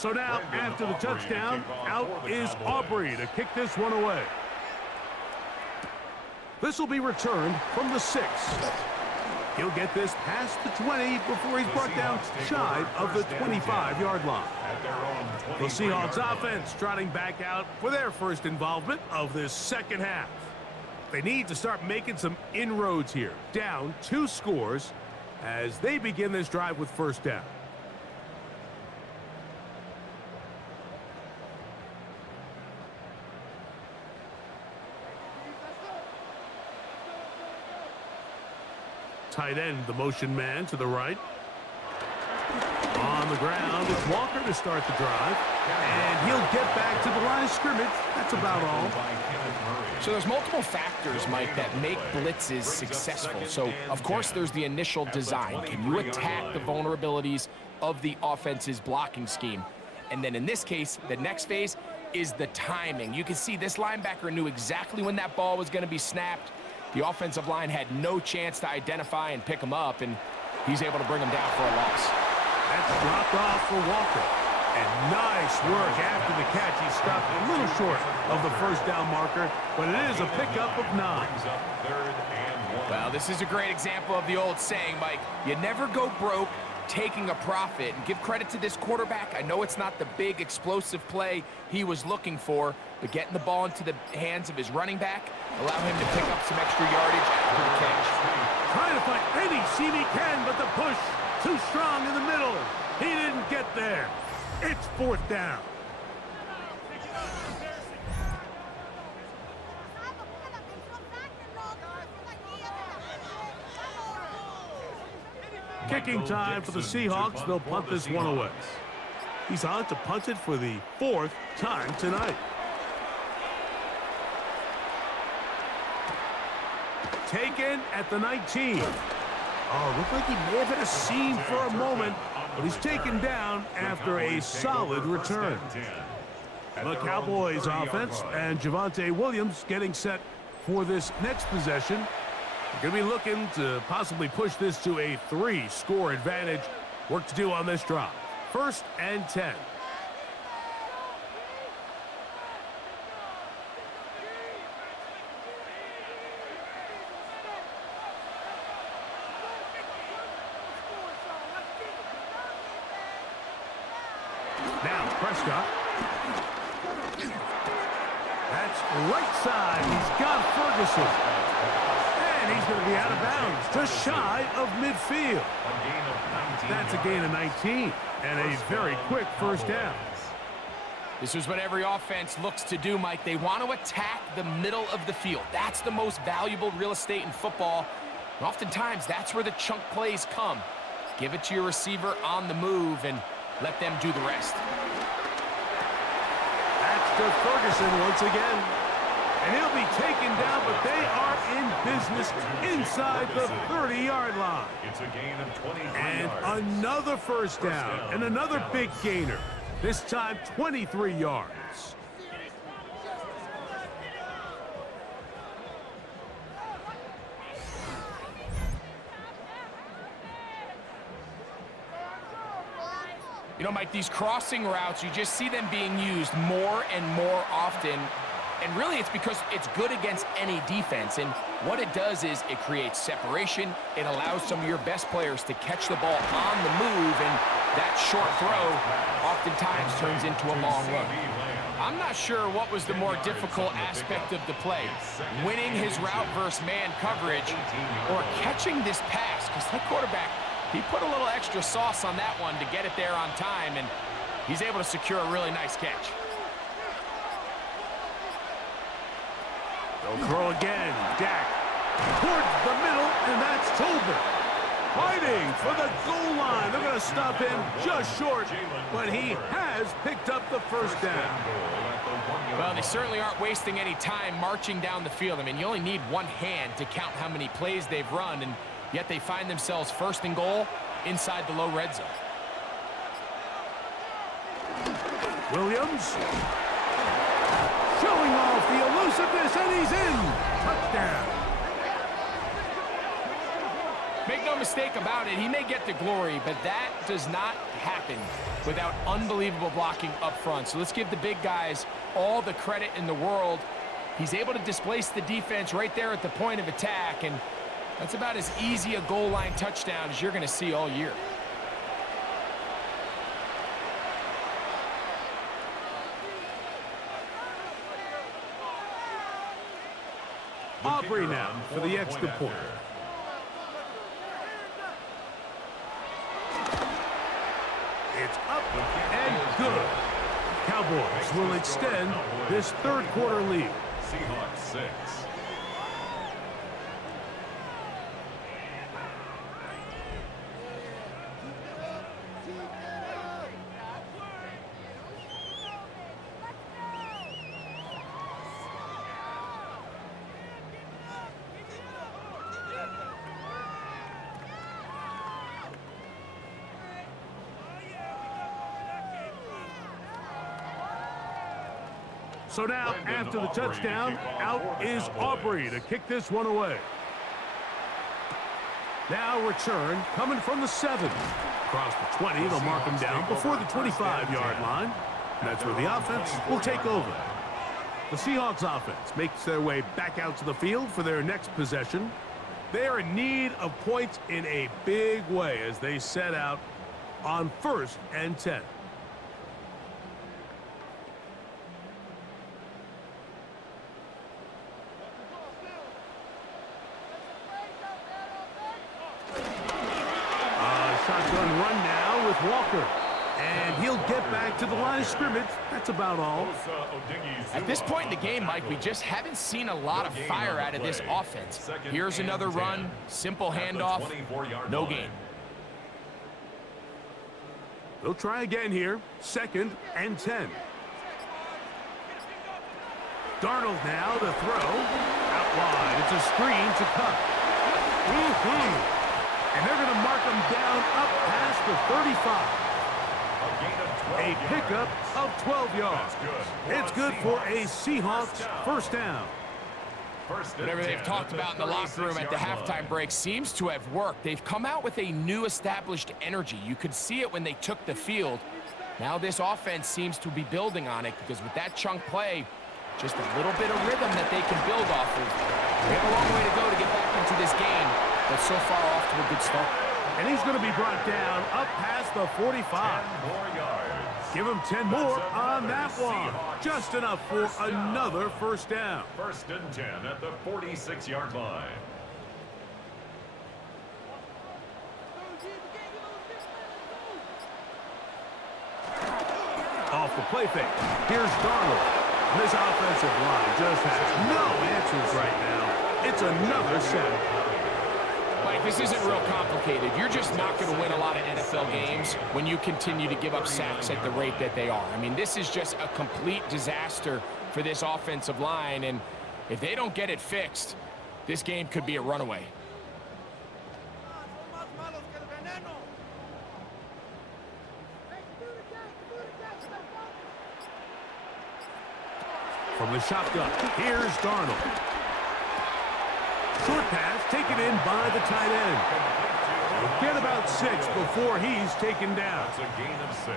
So now, after the touchdown, out is Aubrey to kick this one away. This will be returned from the 6. He'll get this past the 20 before he's brought down shy of the 25-yard line. The Seahawks offense trotting back out for their first involvement of this second half. They need to start making some inroads here. Down 2 scores as they begin this drive with first down. Tight end, the motion man to the right. On the ground, it's Walker to start the drive. And he'll get back to the line of scrimmage. That's about all. So there's multiple factors, Mike, that make blitzes successful. So, of course, there's the initial design. Can you attack the vulnerabilities of the offense's blocking scheme? And then in this case, the next phase is the timing. You can see this linebacker knew exactly when that ball was going to be snapped. The offensive line had no chance to identify and pick him up, and he's able to bring him down for a loss. That's dropped off for Walker. And nice work after the catch. He stopped a little short of the first down marker, but it is a pickup of 9. Well, this is a great example of the old saying, Mike. You never go broke taking a profit. And give credit to this quarterback. I know it's not the big explosive play he was looking for, but getting the ball into the hands of his running back, allow him to pick up some extra yardage after the catch. Trying to find any seam he can, but the push too strong in the middle. He didn't get there. It's fourth down. Kicking time for the Seahawks. They'll punt this one away. He's on to punt it for the 4th time tonight. Taken at the 19. Oh, looked like he may have hit a seam for a moment, but he's taken down after a solid return. The Cowboys offense and Javonte Williams getting set for this next possession. They're going to be looking to possibly push this to a 3-score advantage. Work to do on this drive. 1st and 10. Now Prescott. That's right side. He's got Ferguson. And he's going to be out of bounds, just shy of midfield. That's a gain of 19 and a very quick first down. This is what every offense looks to do, Mike. They want to attack the middle of the field. That's the most valuable real estate in football. And oftentimes, that's where the chunk plays come. Give it to your receiver on the move and let them do the rest. That's to Ferguson once again. And he'll be taken down, but they are in business inside the 30-yard line. It's a gain of 23 and yards. another first down and another big gainer. This time 23 yards. You know, Mike, these crossing routes, you just see them being used more and more often. And really, it's because it's good against any defense. And what it does is it creates separation. It allows some of your best players to catch the ball on the move. And that short throw oftentimes turns into a long run. I'm not sure what was the more difficult aspect of the play. Winning his route versus man coverage or catching this pass. Because that quarterback, he put a little extra sauce on that one to get it there on time. And he's able to secure a really nice catch. They'll throw again. Dak towards the middle, and that's Tolbert. Fighting for the goal line. They're going to stop him just short, but he has picked up the first down. Well, they certainly aren't wasting any time marching down the field. I mean, you only need one hand to count how many plays they've run, and yet they find themselves first and goal inside the low red zone. Williams showing off the elusiveness, and he's in. Touchdown. Make no mistake about it, he may get the glory, but that does not happen without unbelievable blocking up front. So let's give the big guys all the credit in the world. He's able to displace the defense right there at the point of attack, and that's about as easy a goal line touchdown as you're going to see all year. Aubrey now for the extra point. It's up and good. Cowboys will extend this third quarter lead. Seahawks 6. So now, after the touchdown, out is Aubrey to kick this one away. Now return coming from the 7. Across the 20, they'll mark him down before the 25-yard line. And that's where the offense will take over. The Seahawks offense makes their way back out to the field for their next possession. They are in need of points in a big way as they set out on 1st and 10. Shotgun run now with Walker. And he'll get back to the line of scrimmage. That's about all. At this point in the game, Mike, we just haven't seen a lot of fire out of this offense. Here's another run, simple handoff, no gain. They'll try again here, 2nd and 10. Darnold now to throw. Out wide, it's a screen to cut. And they're going to mark him down up past the 35. A pickup of 12 yards. It's good for a Seahawks first down. Whatever they've talked about in the locker room at the halftime break seems to have worked. They've come out with a new established energy. You could see it when they took the field. Now this offense seems to be building on it because with that chunk play, just a little bit of rhythm that they can build off of. They have a long way to go to get back into this game, but so far off to a good start. And he's going to be brought down up past the 45. 10 more yards. Give him 10 more on that one. Just enough for another first down. 1st and 10 at the 46-yard line. Off the play fake. Here's Darnold. This offensive line just has no answers right now. It's another sack. Mike, this isn't real complicated. You're just not going to win a lot of NFL games when you continue to give up sacks at the rate that they are. I mean, this is just a complete disaster for this offensive line, and if they don't get it fixed, this game could be a runaway. From the shotgun, here's Darnold. Short pass taken in by the tight end. He'll get about 6 before he's taken down. That's a gain of 6.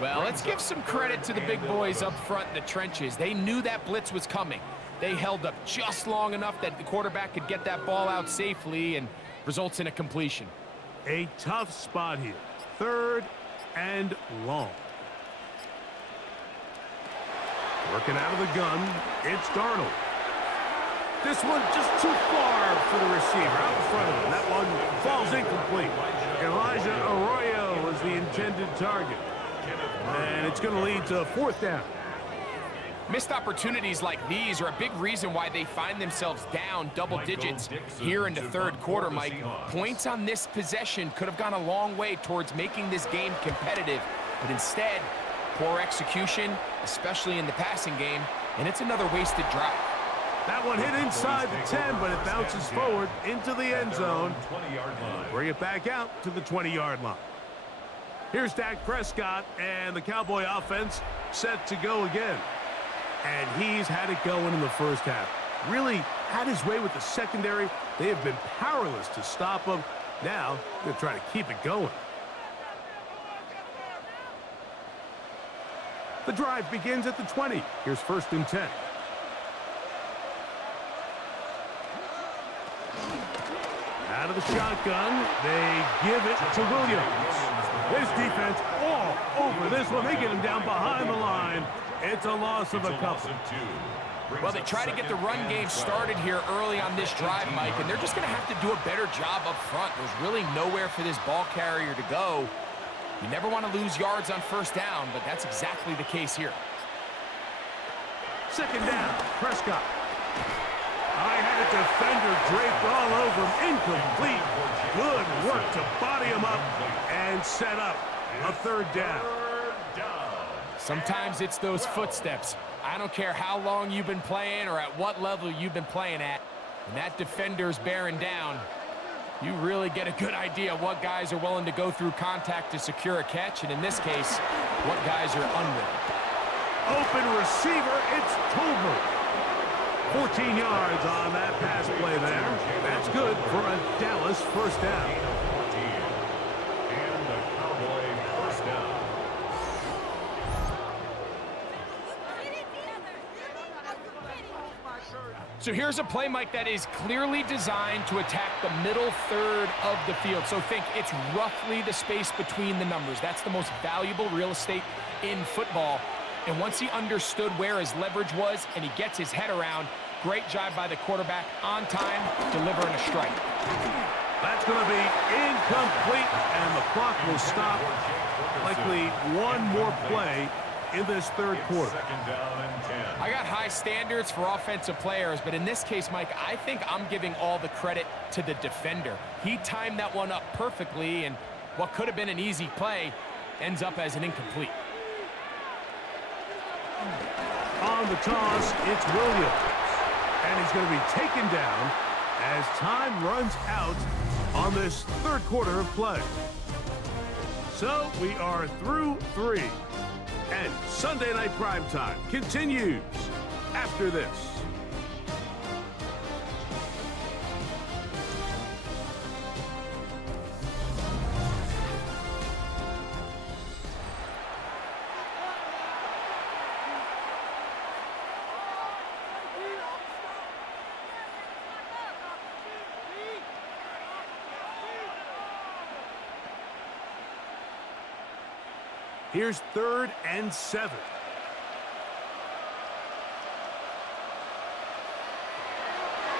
Well, let's give some credit to the big boys up front in the trenches. They knew that blitz was coming. They held up just long enough that the quarterback could get that ball out safely and results in a completion. A tough spot here. 3rd and long. Working out of the gun, it's Darnold. This one just too far for the receiver out in front of him. That one falls incomplete. Elijah Arroyo was the intended target. And it's going to lead to 4th down. Missed opportunities like these are a big reason why they find themselves down double digits here in the 3rd quarter, Mike. Points on this possession could have gone a long way towards making this game competitive, but instead, poor execution, especially in the passing game, and it's another wasted drive. That one hit inside the 10, but it bounces forward into the end zone. Bring it back out to the 20-yard line. Here's Dak Prescott and the Cowboy offense set to go again. And he's had it going in the first half. Really had his way with the secondary. They have been powerless to stop him. Now, they'll try to keep it going. The drive begins at the 20. Here's 1st and 10. Out of the shotgun, they give it to Williams. His defense all over this one. They get him down behind the line. It's a loss of a couple. Well, they try to get the run game started here early on this drive, Mike, and they're just going to have to do a better job up front. There's really nowhere for this ball carrier to go. You never want to lose yards on 1st down, but that's exactly the case here. 2nd down, Prescott. I had a defender draped all over him. Incomplete. Good work to body him up and set up a 3rd down. Sometimes it's those footsteps. I don't care how long you've been playing or at what level you've been playing at. When that defender's bearing down, you really get a good idea of what guys are willing to go through contact to secure a catch, and in this case, what guys are unwilling. Open receiver, it's Tolbert. 14 yards on that pass play there. That's good for a Dallas 1st down. And the Cowboy 1st down. So here's a play, Mike, that is clearly designed to attack the middle 3rd of the field. So think it's roughly the space between the numbers. That's the most valuable real estate in football. And once he understood where his leverage was and he gets his head around, great job by the quarterback on time, delivering a strike. That's going to be incomplete, and the clock will stop. Likely one more play in this 3rd quarter. 2nd down and 10. I got high standards for offensive players, but in this case, Mike, I think I'm giving all the credit to the defender. He timed that one up perfectly, and what could have been an easy play ends up as an incomplete. On the toss, it's Williams. And he's going to be taken down as time runs out on this 3rd quarter of play. So we are through 3. And Sunday Night Primetime continues after this. Here's 3rd and 7.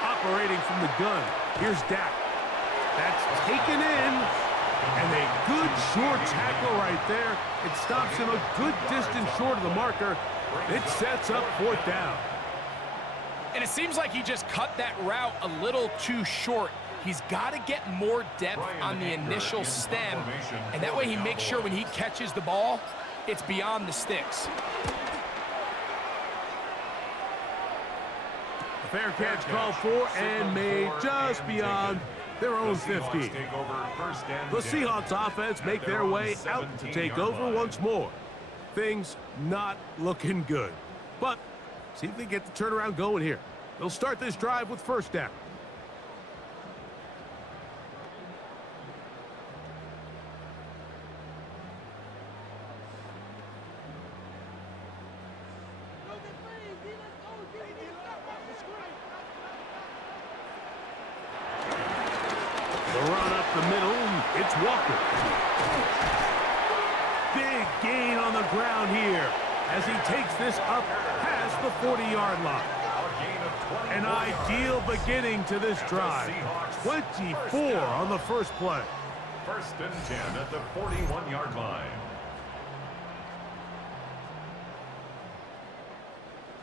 Operating from the gun, here's Dak. That's taken in, and a good short tackle right there. It stops him a good distance short of the marker. It sets up 4th down. And it seems like he just cut that route a little too short. He's got to get more depth on the initial stem, and that way he makes sure when he catches the ball, it's beyond the sticks. A fair catch called for and made just beyond their own 50. The Seahawks offense make their way out to take over once more. Things not looking good, but see if they get the turnaround going here. They'll start this drive with 1st down. Run up the middle, it's Walker. Big gain on the ground here as he takes this up past the 40-yard line. An ideal beginning to this drive. 24 on the 1st play. 1st and 10 at the 41-yard line.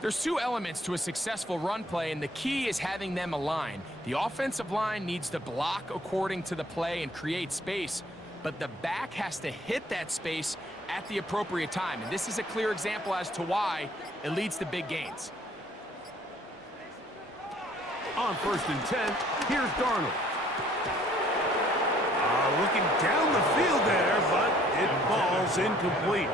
There's 2 elements to a successful run play, and the key is having them aligned. The offensive line needs to block according to the play and create space, but the back has to hit that space at the appropriate time. And this is a clear example as to why it leads to big gains. On 1st and 10, here's Darnold. Looking down the field there, but it falls incomplete.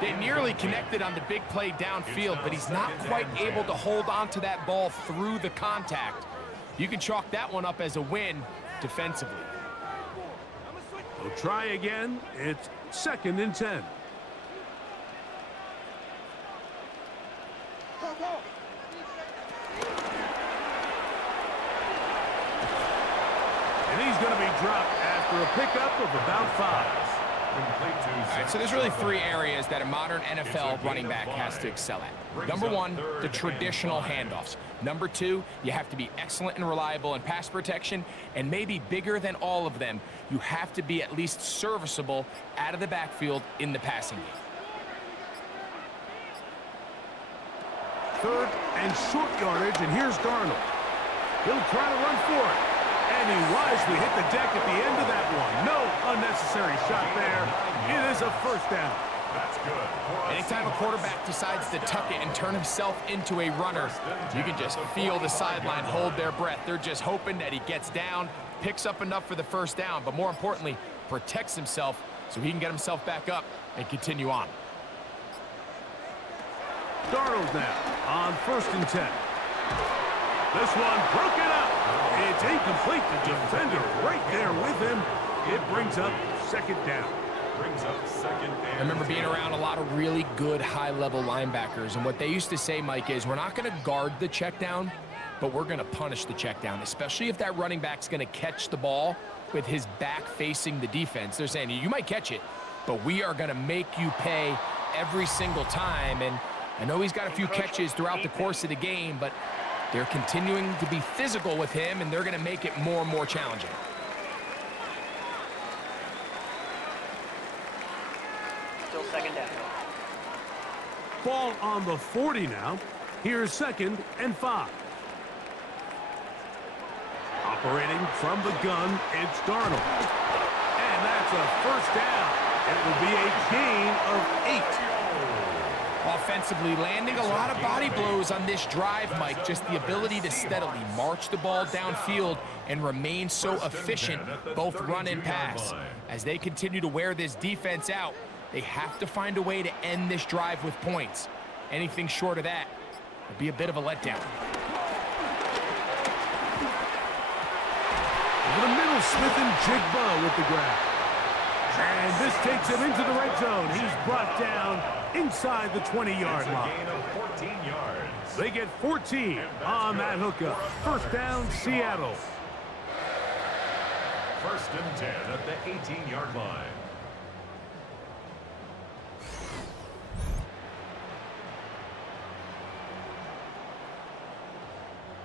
They nearly connected on the big play downfield, but he's not quite able to hold on to that ball through the contact. You can chalk that one up as a win defensively. They'll try again. It's 2nd and 10. And he's going to be dropped after a pickup of about 5. All right, so there's really 3 areas that a modern NFL running back has to excel at. Number 1, the traditional handoffs. Number 2, you have to be excellent and reliable in pass protection. And maybe bigger than all of them, you have to be at least serviceable out of the backfield in the passing game. 3rd and short yardage, and here's Darnold. He'll try to run for it. And he wisely hit the deck at the end of that one. No unnecessary shot there. It is a 1st down. That's good. Anytime a quarterback decides to tuck it and turn himself into a runner, you can just feel the sideline hold their breath. They're just hoping that he gets down, picks up enough for the 1st down, but more importantly, protects himself so he can get himself back up and continue on. Darnold now on 1st and 10. This one broken up. It's incomplete. The defender right there with him. It brings up 2nd down. I remember being around a lot of really good high-level linebackers, and what they used to say, Mike, is we're not going to guard the check down, but we're going to punish the check down, especially if that running back's going to catch the ball with his back facing the defense. They're saying, you might catch it, but we are going to make you pay every single time. And I know he's got a few catches throughout the course of the game, but they're continuing to be physical with him, and they're going to make it more and more challenging. Still 2nd down. Ball on the 40 now. Here's 2nd and 5. Operating from the gun, it's Darnold. And that's a 1st down. It will be a gain of 8. Offensively, landing a lot of body blows on this drive, Mike. Just the ability to steadily march the ball downfield and remain so efficient, both run and pass. As they continue to wear this defense out, they have to find a way to end this drive with points. Anything short of that would be a bit of a letdown. Over the middle, Smith-Njigba with the grab. And this takes him into the red zone. He's brought down inside the 20-yard line. Gain of 14 yards. They get 14 on that hookup. 1st down, Seattle. 1st and 10 at the 18-yard line.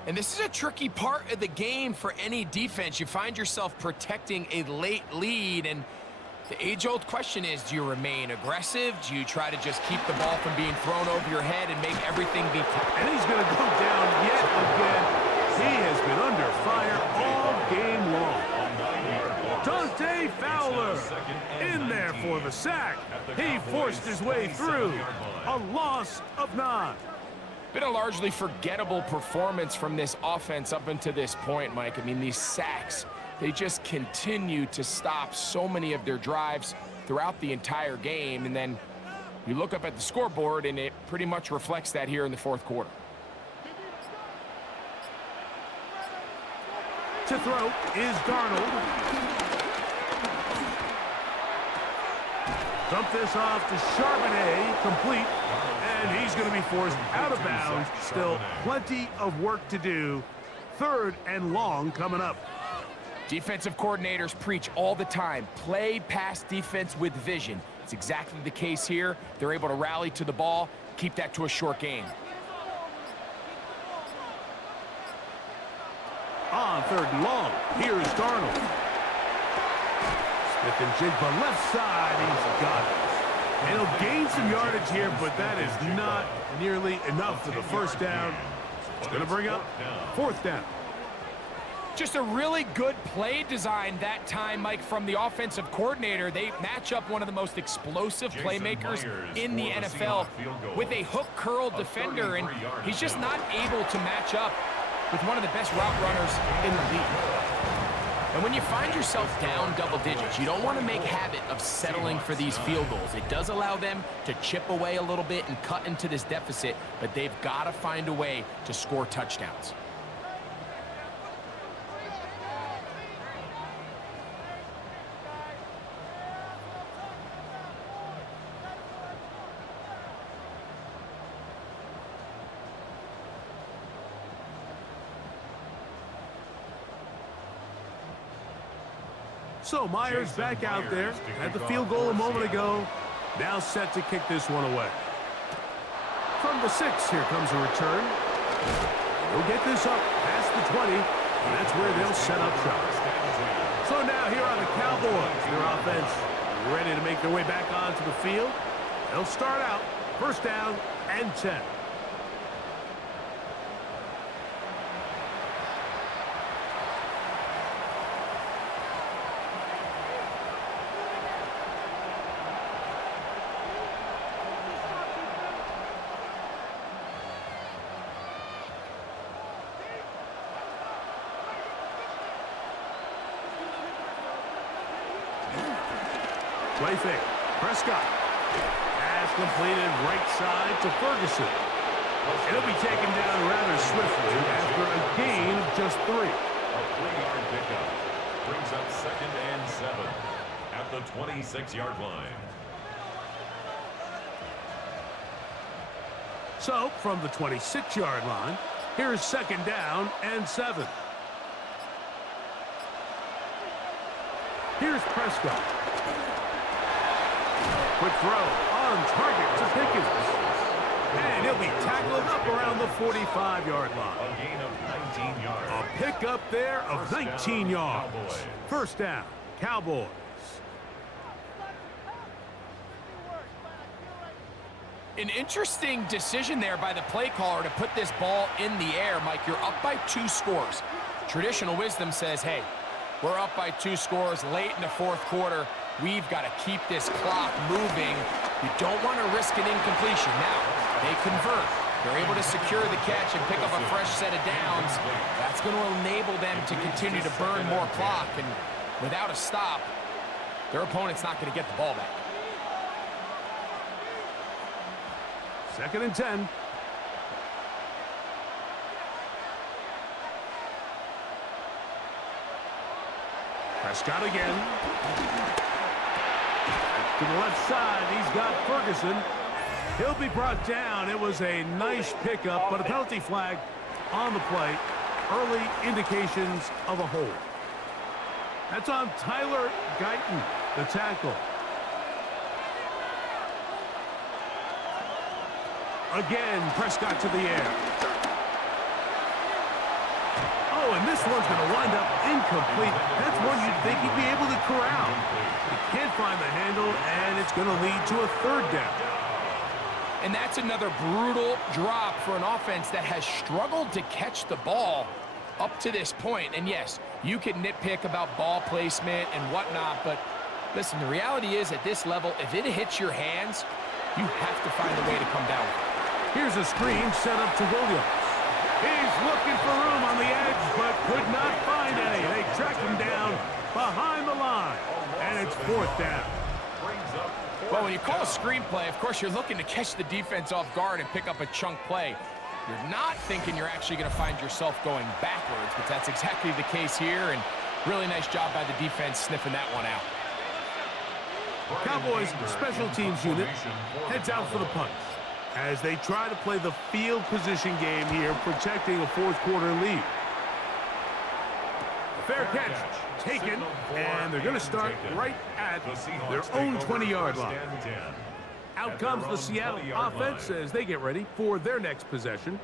And this is a tricky part of the game for any defense. You find yourself protecting a late lead, and the age-old question is, do you remain aggressive? Do you try to just keep the ball from being thrown over your head and make everything be... And he's going to go down yet again. He has been under fire all game long. Dante Fowler in there for the sack. He forced his way through. A loss of 9. Been a largely forgettable performance from this offense up until this point, Mike. I mean, these sacks, they just continue to stop so many of their drives throughout the entire game. And then you look up at the scoreboard, and it pretty much reflects that here in the 4th quarter. To throw is Darnold. Dump this off to Charbonnet, complete. And he's going to be forced out of bounds. Still plenty of work to do. 3rd and long coming up. Defensive coordinators preach all the time, play pass defense with vision. It's exactly the case here. They're able to rally to the ball, keep that to a short game. On 3rd and long, here's Darnold. Smith-Njigba left side, he's got it. And he'll gain some yardage here, but that is not nearly enough for the 1st down. It's going to bring up 4th down. Just a really good play design that time, Mike, from the offensive coordinator. They match up one of the most explosive playmakers in the NFL with a hook curl defender, and he's just not able to match up with one of the best route runners in the league. And when you find yourself down double digits, you don't want to make habit of settling for these field goals. It does allow them to chip away a little bit and cut into this deficit, but they've got to find a way to score touchdowns. So Myers back out there. Had the field goal a moment ago. Now set to kick this one away. From the 6, here comes a return. They'll get this up past the 20, and that's where they'll set up shop. So now here are the Cowboys. Their offense ready to make their way back onto the field. They'll start out first down and 10. Play fake. Prescott. Pass completed right side to Ferguson. It'll be taken down rather swiftly after a gain of just 3. A 3-yard pickup brings up 2nd and 7 at the 26-yard line. So, from the 26-yard line, here's 2nd down and 7. Here's Prescott. Quick throw on target to Pickens. And he'll be tackled up around the 45-yard line. A gain of 19 yards. A pickup there of 19 yards. First down, Cowboys. An interesting decision there by the play caller to put this ball in the air. Mike, you're up by 2 scores. Traditional wisdom says, hey, we're up by 2 scores late in the 4th quarter. We've got to keep this clock moving. You don't want to risk an incompletion. Now, they convert. They're able to secure the catch and pick up a fresh set of downs. That's going to enable them to continue to burn more clock. And without a stop, their opponent's not going to get the ball back. 2nd and 10. Prescott again. To the left side, he's got Ferguson. He'll be brought down. It was a nice pickup, but a penalty flag on the play. Early indications of a hold. That's on Tyler Guyton, the tackle. Again, Prescott to the air. Oh, and this one's going to wind up incomplete. That's one you'd think he'd be able to corral. He can't find the handle, and it's going to lead to a 3rd down. And that's another brutal drop for an offense that has struggled to catch the ball up to this point. And yes, you can nitpick about ball placement and whatnot, but listen, the reality is at this level, if it hits your hands, you have to find a way to come down with it. Here's a screen set up to Williams. He's looking for room on the edge, but could not find any. They track him down behind the line, and it's 4th down. Well, when you call a screenplay, of course, you're looking to catch the defense off guard and pick up a chunk play. You're not thinking you're actually going to find yourself going backwards, but that's exactly the case here, and really nice job by the defense sniffing that one out. Cowboys special teams unit heads out for the punt as they try to play the field position game here, protecting a 4th quarter lead. A fair catch taken, and they're going to start right at their own 20-yard line. Out comes the Seattle offense as they get ready for their next possession.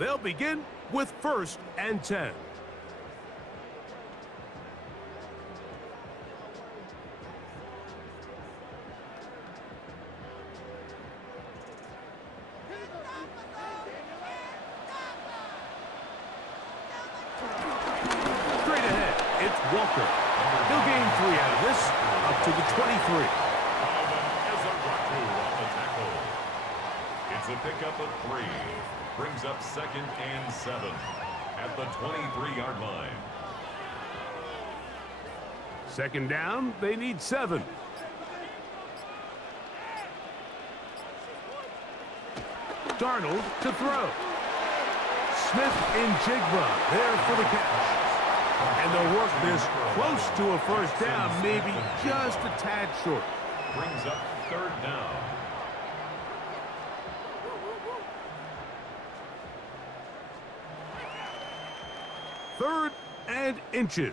They'll begin with 1st and 10. Walker. He'll gain 3 out of this, up to the 23. It's a pickup of 3. Brings up 2nd and 7 at the 23-yard line. 2nd down, they need 7. Darnold to throw. Smith and Jigba there for the catch. And they'll work this close to a 1st down, maybe just a tad short. Brings up 3rd down. 3rd and inches.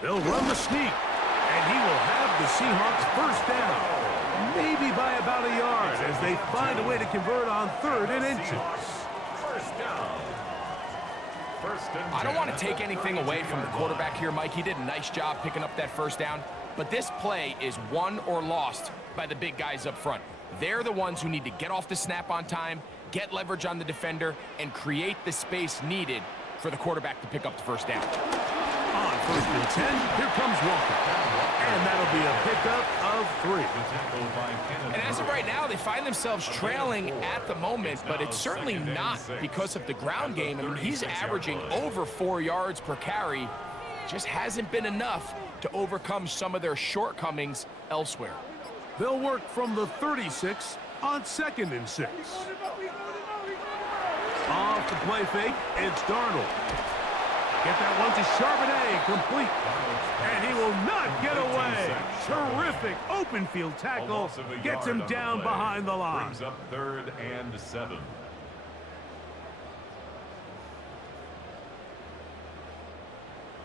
They'll run the sneak, and he will have the Seahawks first down. Maybe by about a yard as they find a way to convert on 3rd and inches. First down. I don't want to take anything away from the quarterback here, Mike. He did a nice job picking up that first down. But this play is won or lost by the big guys up front. They're the ones who need to get off the snap on time, get leverage on the defender, and create the space needed for the quarterback to pick up the first down. On 1st and 10, here comes Walker. And that'll be a pickup of 3. And as of right now, they find themselves trailing at the moment, but it's certainly not because of the ground game. I mean, he's averaging over 4 yards per carry. Just hasn't been enough to overcome some of their shortcomings elsewhere. They'll work from the 36 on 2nd and 6. Off the play fake, it's Darnold. Get that one to Charbonnet, complete. And he will not get away. Terrific open field tackle. Gets him down behind the line. Brings up 3rd and 7.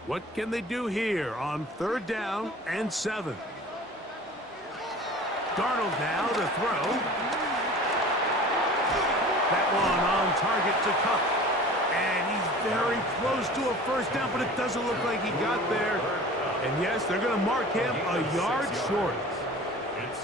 What can they do here on 3rd down and 7? Darnold now to throw. That one on target to Cup. And he's very close to a first down, but it doesn't look like he got there. And yes, they're going to mark him a yard short.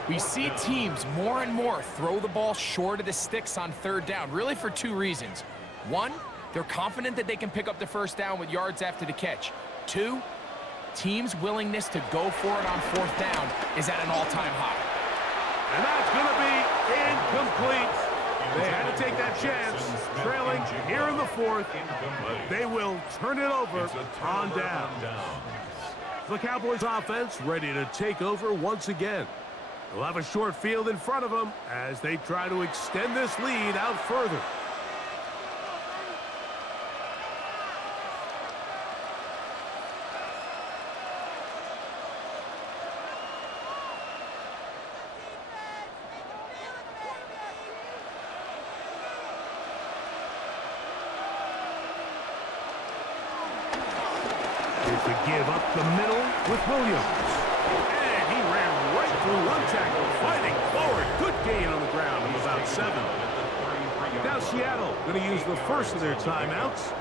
We see teams more and more throw the ball short of the sticks on 3rd down, really for 2 reasons. 1, they're confident that they can pick up the first down with yards after the catch. 2, teams' willingness to go for it on 4th down is at an all-time high. And that's going to be incomplete. They had to take that chance, trailing here in the 4th, but they will turn it over on down. The Cowboys offense ready to take over once again. They'll have a short field in front of them as they try to extend this lead out further. To give up the middle with Williams. And he ran right through one tackle, fighting forward. Good gain on the ground of about 7. Now Seattle going to use the first of their timeouts,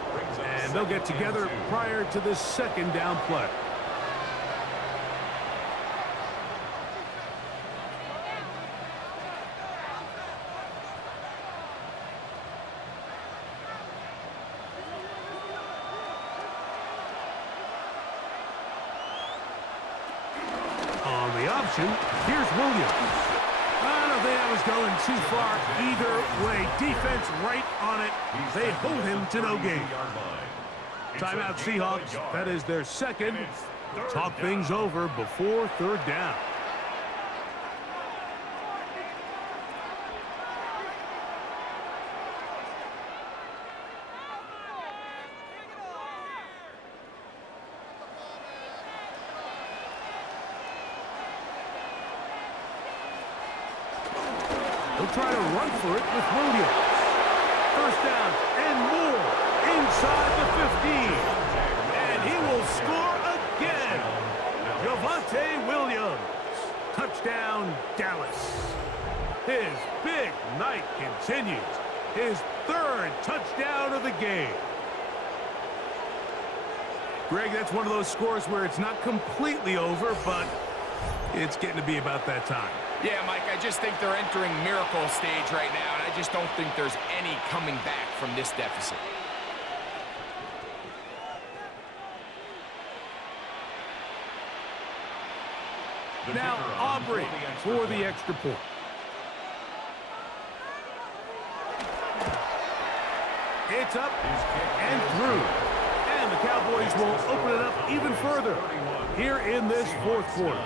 and they'll get together prior to this 2nd down play. On the option, here's Williams. I don't think I was going too far either way. Defense right on it. They hold him to no gain. Timeout Seahawks. That is their 2nd. Talk things over before 3rd down. He'll try to run for it with Williams. First down and more inside the 15. And he will score again. Javonte Williams. Touchdown, Dallas. His big night continues. His 3rd touchdown of the game. Greg, that's one of those scores where it's not completely over, but it's getting to be about that time. Yeah, Mike, I just think they're entering miracle stage right now, and I just don't think there's any coming back from this deficit. Now Aubrey for the extra point. It's up and through. And the Cowboys will open it up even further here in this 4th quarter.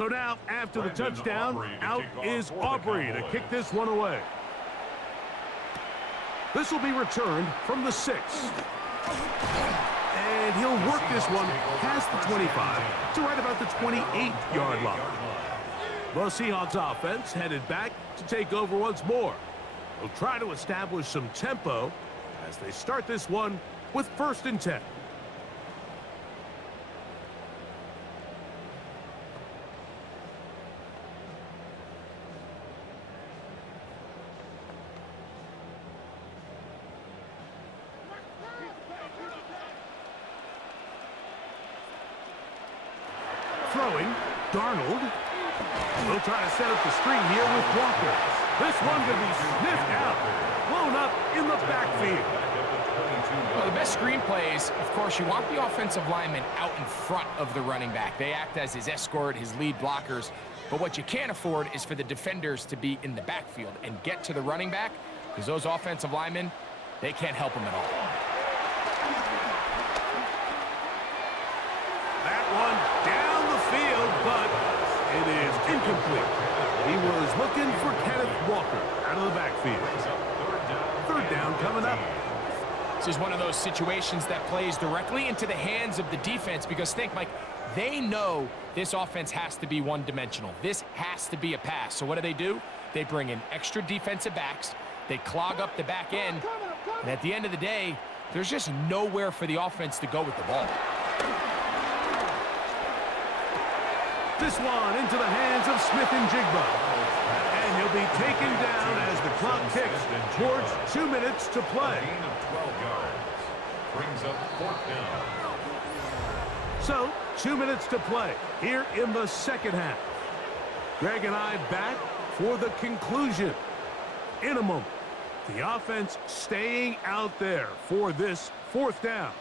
So now, after the touchdown, out is Aubrey to kick this one away. This will be returned from the 6. And he'll work this one past the 25 to right about the 28-yard line. The Seahawks offense headed back to take over once more. They'll try to establish some tempo as they start this one with 1st and 10. Throwing, Darnold. We'll try to set up the screen here with Walker. This one going to be sniffed out, blown up in the backfield. Well, the best screen plays, of course, you want the offensive lineman out in front of the running back. They act as his escort, his lead blockers. But what you can't afford is for the defenders to be in the backfield and get to the running back, because those offensive linemen, they can't help him at all. That one down the field, but it is incomplete. He was looking for Kenneth Walker out of the backfield. 3rd down coming up. This is one of those situations that plays directly into the hands of the defense, because think, Mike, they know this offense has to be one-dimensional. This has to be a pass. So what do? They bring in extra defensive backs. They clog up the back end. And at the end of the day, there's just nowhere for the offense to go with the ball. This one into the hands of Smith and Jigba. And he'll be taken down as the clock ticks towards 2 minutes to play. Gain of 12 yards. Brings up 4th down. So, 2 minutes to play here in the 2nd half. Greg and I back for the conclusion. In a moment, the offense staying out there for this 4th down.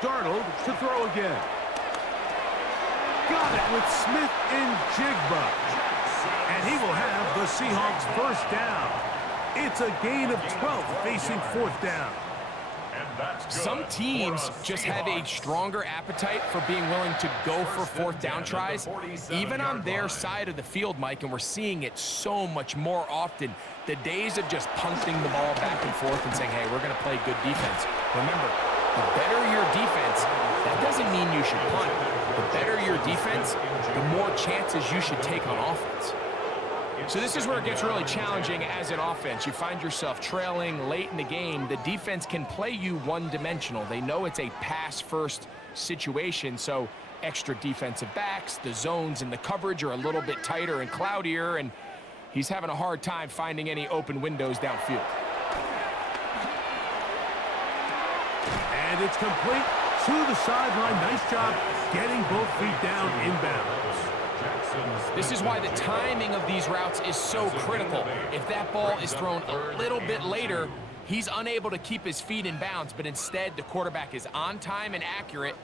Darnold to throw again. Got it with Smith and Jigba. And he will have the Seahawks 1st down. It's a gain of 12 facing 4th down. Some teams just have a stronger appetite for being willing to go for 4th down tries, even on their side of the field, Mike, and we're seeing it so much more often. The days of just punting the ball back and forth and saying, hey, we're going to play good defense. Remember, the better your defense, that doesn't mean you should punt. The better your defense, the more chances you should take on offense. So this is where it gets really challenging as an offense. You find yourself trailing late in the game. The defense can play you one-dimensional. They know it's a pass-first situation, so extra defensive backs, the zones and the coverage are a little bit tighter and cloudier, and he's having a hard time finding any open windows downfield. And it's complete to the sideline. Nice job getting both feet down inbounds. This is why the timing of these routes is so critical. If that ball is thrown a little bit later, he's unable to keep his feet in bounds, but instead the quarterback is on time and accurate,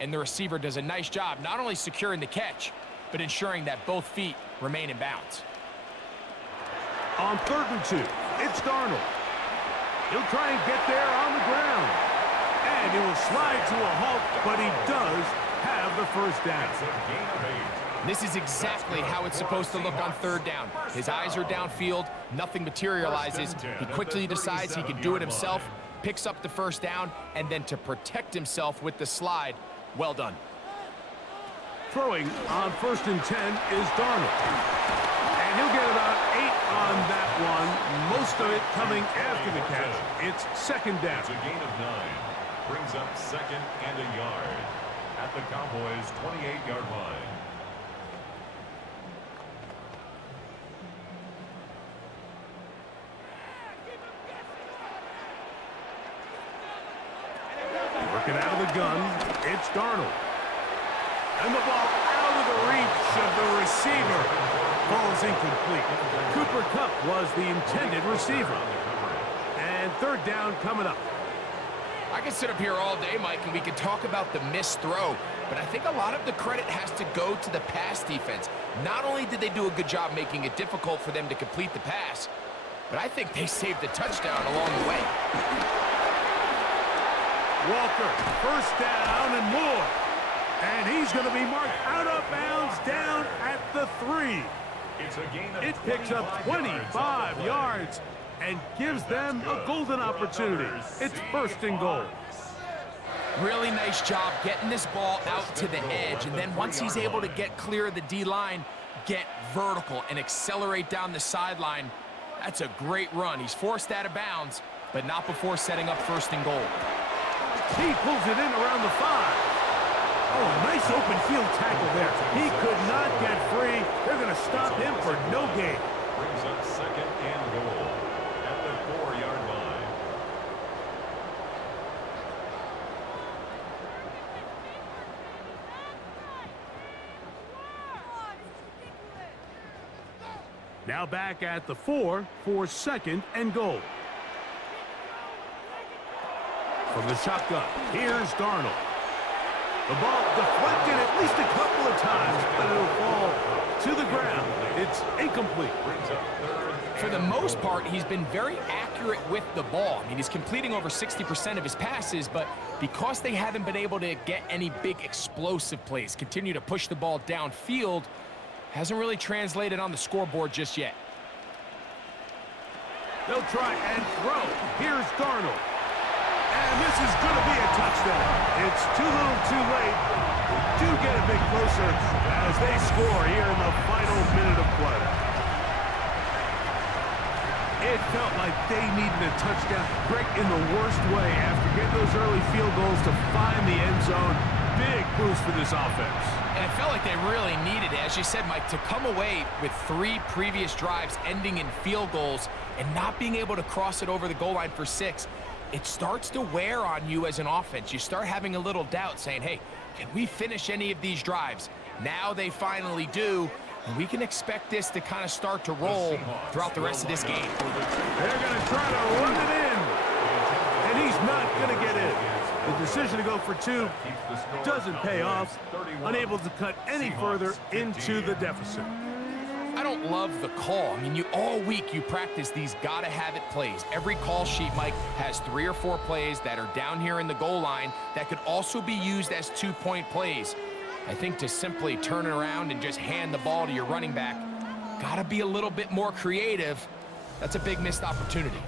and the receiver does a nice job not only securing the catch, but ensuring that both feet remain in bounds. On 3rd and 2, it's Darnold. He'll try and get there on the ground. And he will slide to a halt, but he does have the 1st down. This is exactly how it's supposed to look on 3rd down. His eyes are downfield, nothing materializes. He quickly decides he can do it himself, picks up the 1st down, and then to protect himself with the slide, well done. Throwing on 1st and 10 is Darnold. And he'll get about 8 on that one, most of it coming after the catch. It's 2nd down. It's a gain of 9. Brings up 2nd and a yard at the Cowboys' 28-yard line. Working out of the gun, it's Darnold. And the ball out of the reach of the receiver. Ball's incomplete. Cooper Kupp was the intended receiver. And 3rd down coming up. I could sit up here all day, Mike, and we could talk about the missed throw, but I think a lot of the credit has to go to the pass defense. Not only did they do a good job making it difficult for them to complete the pass, but I think they saved the touchdown along the way. Walker, 1st down and more. And he's going to be marked out of bounds down at the 3. It picks up 25 yards and gives them a golden opportunity. It's 1st and goal. Really nice job getting this ball out to the edge, and then once he's able to get clear of the D-line, get vertical and accelerate down the sideline. That's a great run. He's forced out of bounds, but not before setting up 1st and goal. He pulls it in around the 5. Oh, a nice open field tackle there. He could not get free. They're going to stop him for no gain. Brings up 2nd and goal at the 4-yard line. Now back at the 4 for 2nd and goal. From the shotgun, here's Darnold. The ball deflected at least a couple of times, but it'll fall to the ground. It's incomplete. For the most part, he's been very accurate with the ball. I mean, he's completing over 60% of his passes, but because they haven't been able to get any big explosive plays, continue to push the ball downfield, hasn't really translated on the scoreboard just yet. They'll try and throw. Here's Darnold. And this is going to be a touchdown. It's too little too late. Do get a bit closer as they score here in the final minute of play. It felt like they needed a touchdown. Greg, in the worst way, after getting those early field goals to find the end zone. Big boost for this offense. And it felt like they really needed it. As you said, Mike, to come away with 3 previous drives ending in field goals and not being able to cross it over the goal line for 6, it starts to wear on you as an offense. You start having a little doubt, saying, hey, can we finish any of these drives? Now they finally do, and we can expect this to kind of start to roll throughout the rest of this game. They're going to try to run it in, and he's not going to get in. The decision to go for 2 doesn't pay off, unable to cut any further into the deficit. I don't love the call. I mean, all week you practice these gotta-have-it plays. Every call sheet, Mike, has 3 or 4 plays that are down here in the goal line that could also be used as 2-point plays. I think to simply turn it around and just hand the ball to your running back, gotta be a little bit more creative. That's a big missed opportunity.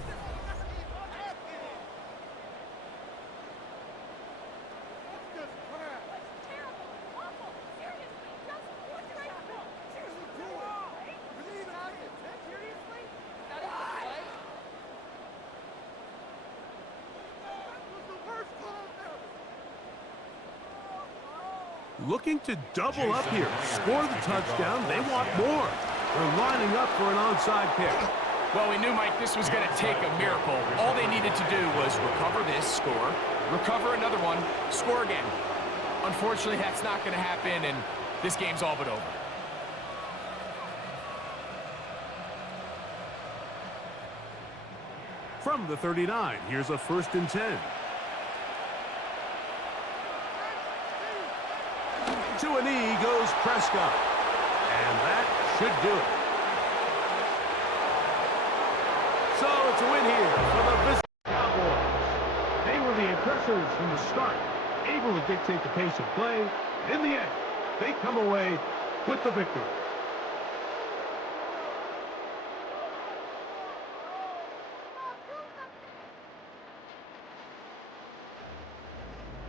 Looking to double up here, score the touchdown. They want more. They're lining up for an onside kick. Well, we knew, Mike, this was going to take a miracle. All they needed to do was recover this, score, recover another one, score again. Unfortunately, that's not going to happen, and this game's all but over. From the 39, here's a 1st and 10. To a knee goes Prescott. And that should do it. So it's a win here for the visiting Cowboys. They were the aggressors from the start, able to dictate the pace of play. In the end, they come away with the victory.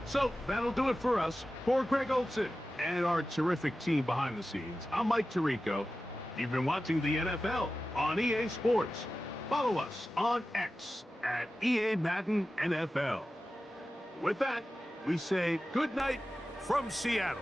So that'll do it for us. For Greg Olson and our terrific team behind the scenes, I'm Mike Tirico. You've been watching the NFL on EA Sports. Follow us on X at EA Madden NFL. With that, we say good night from Seattle.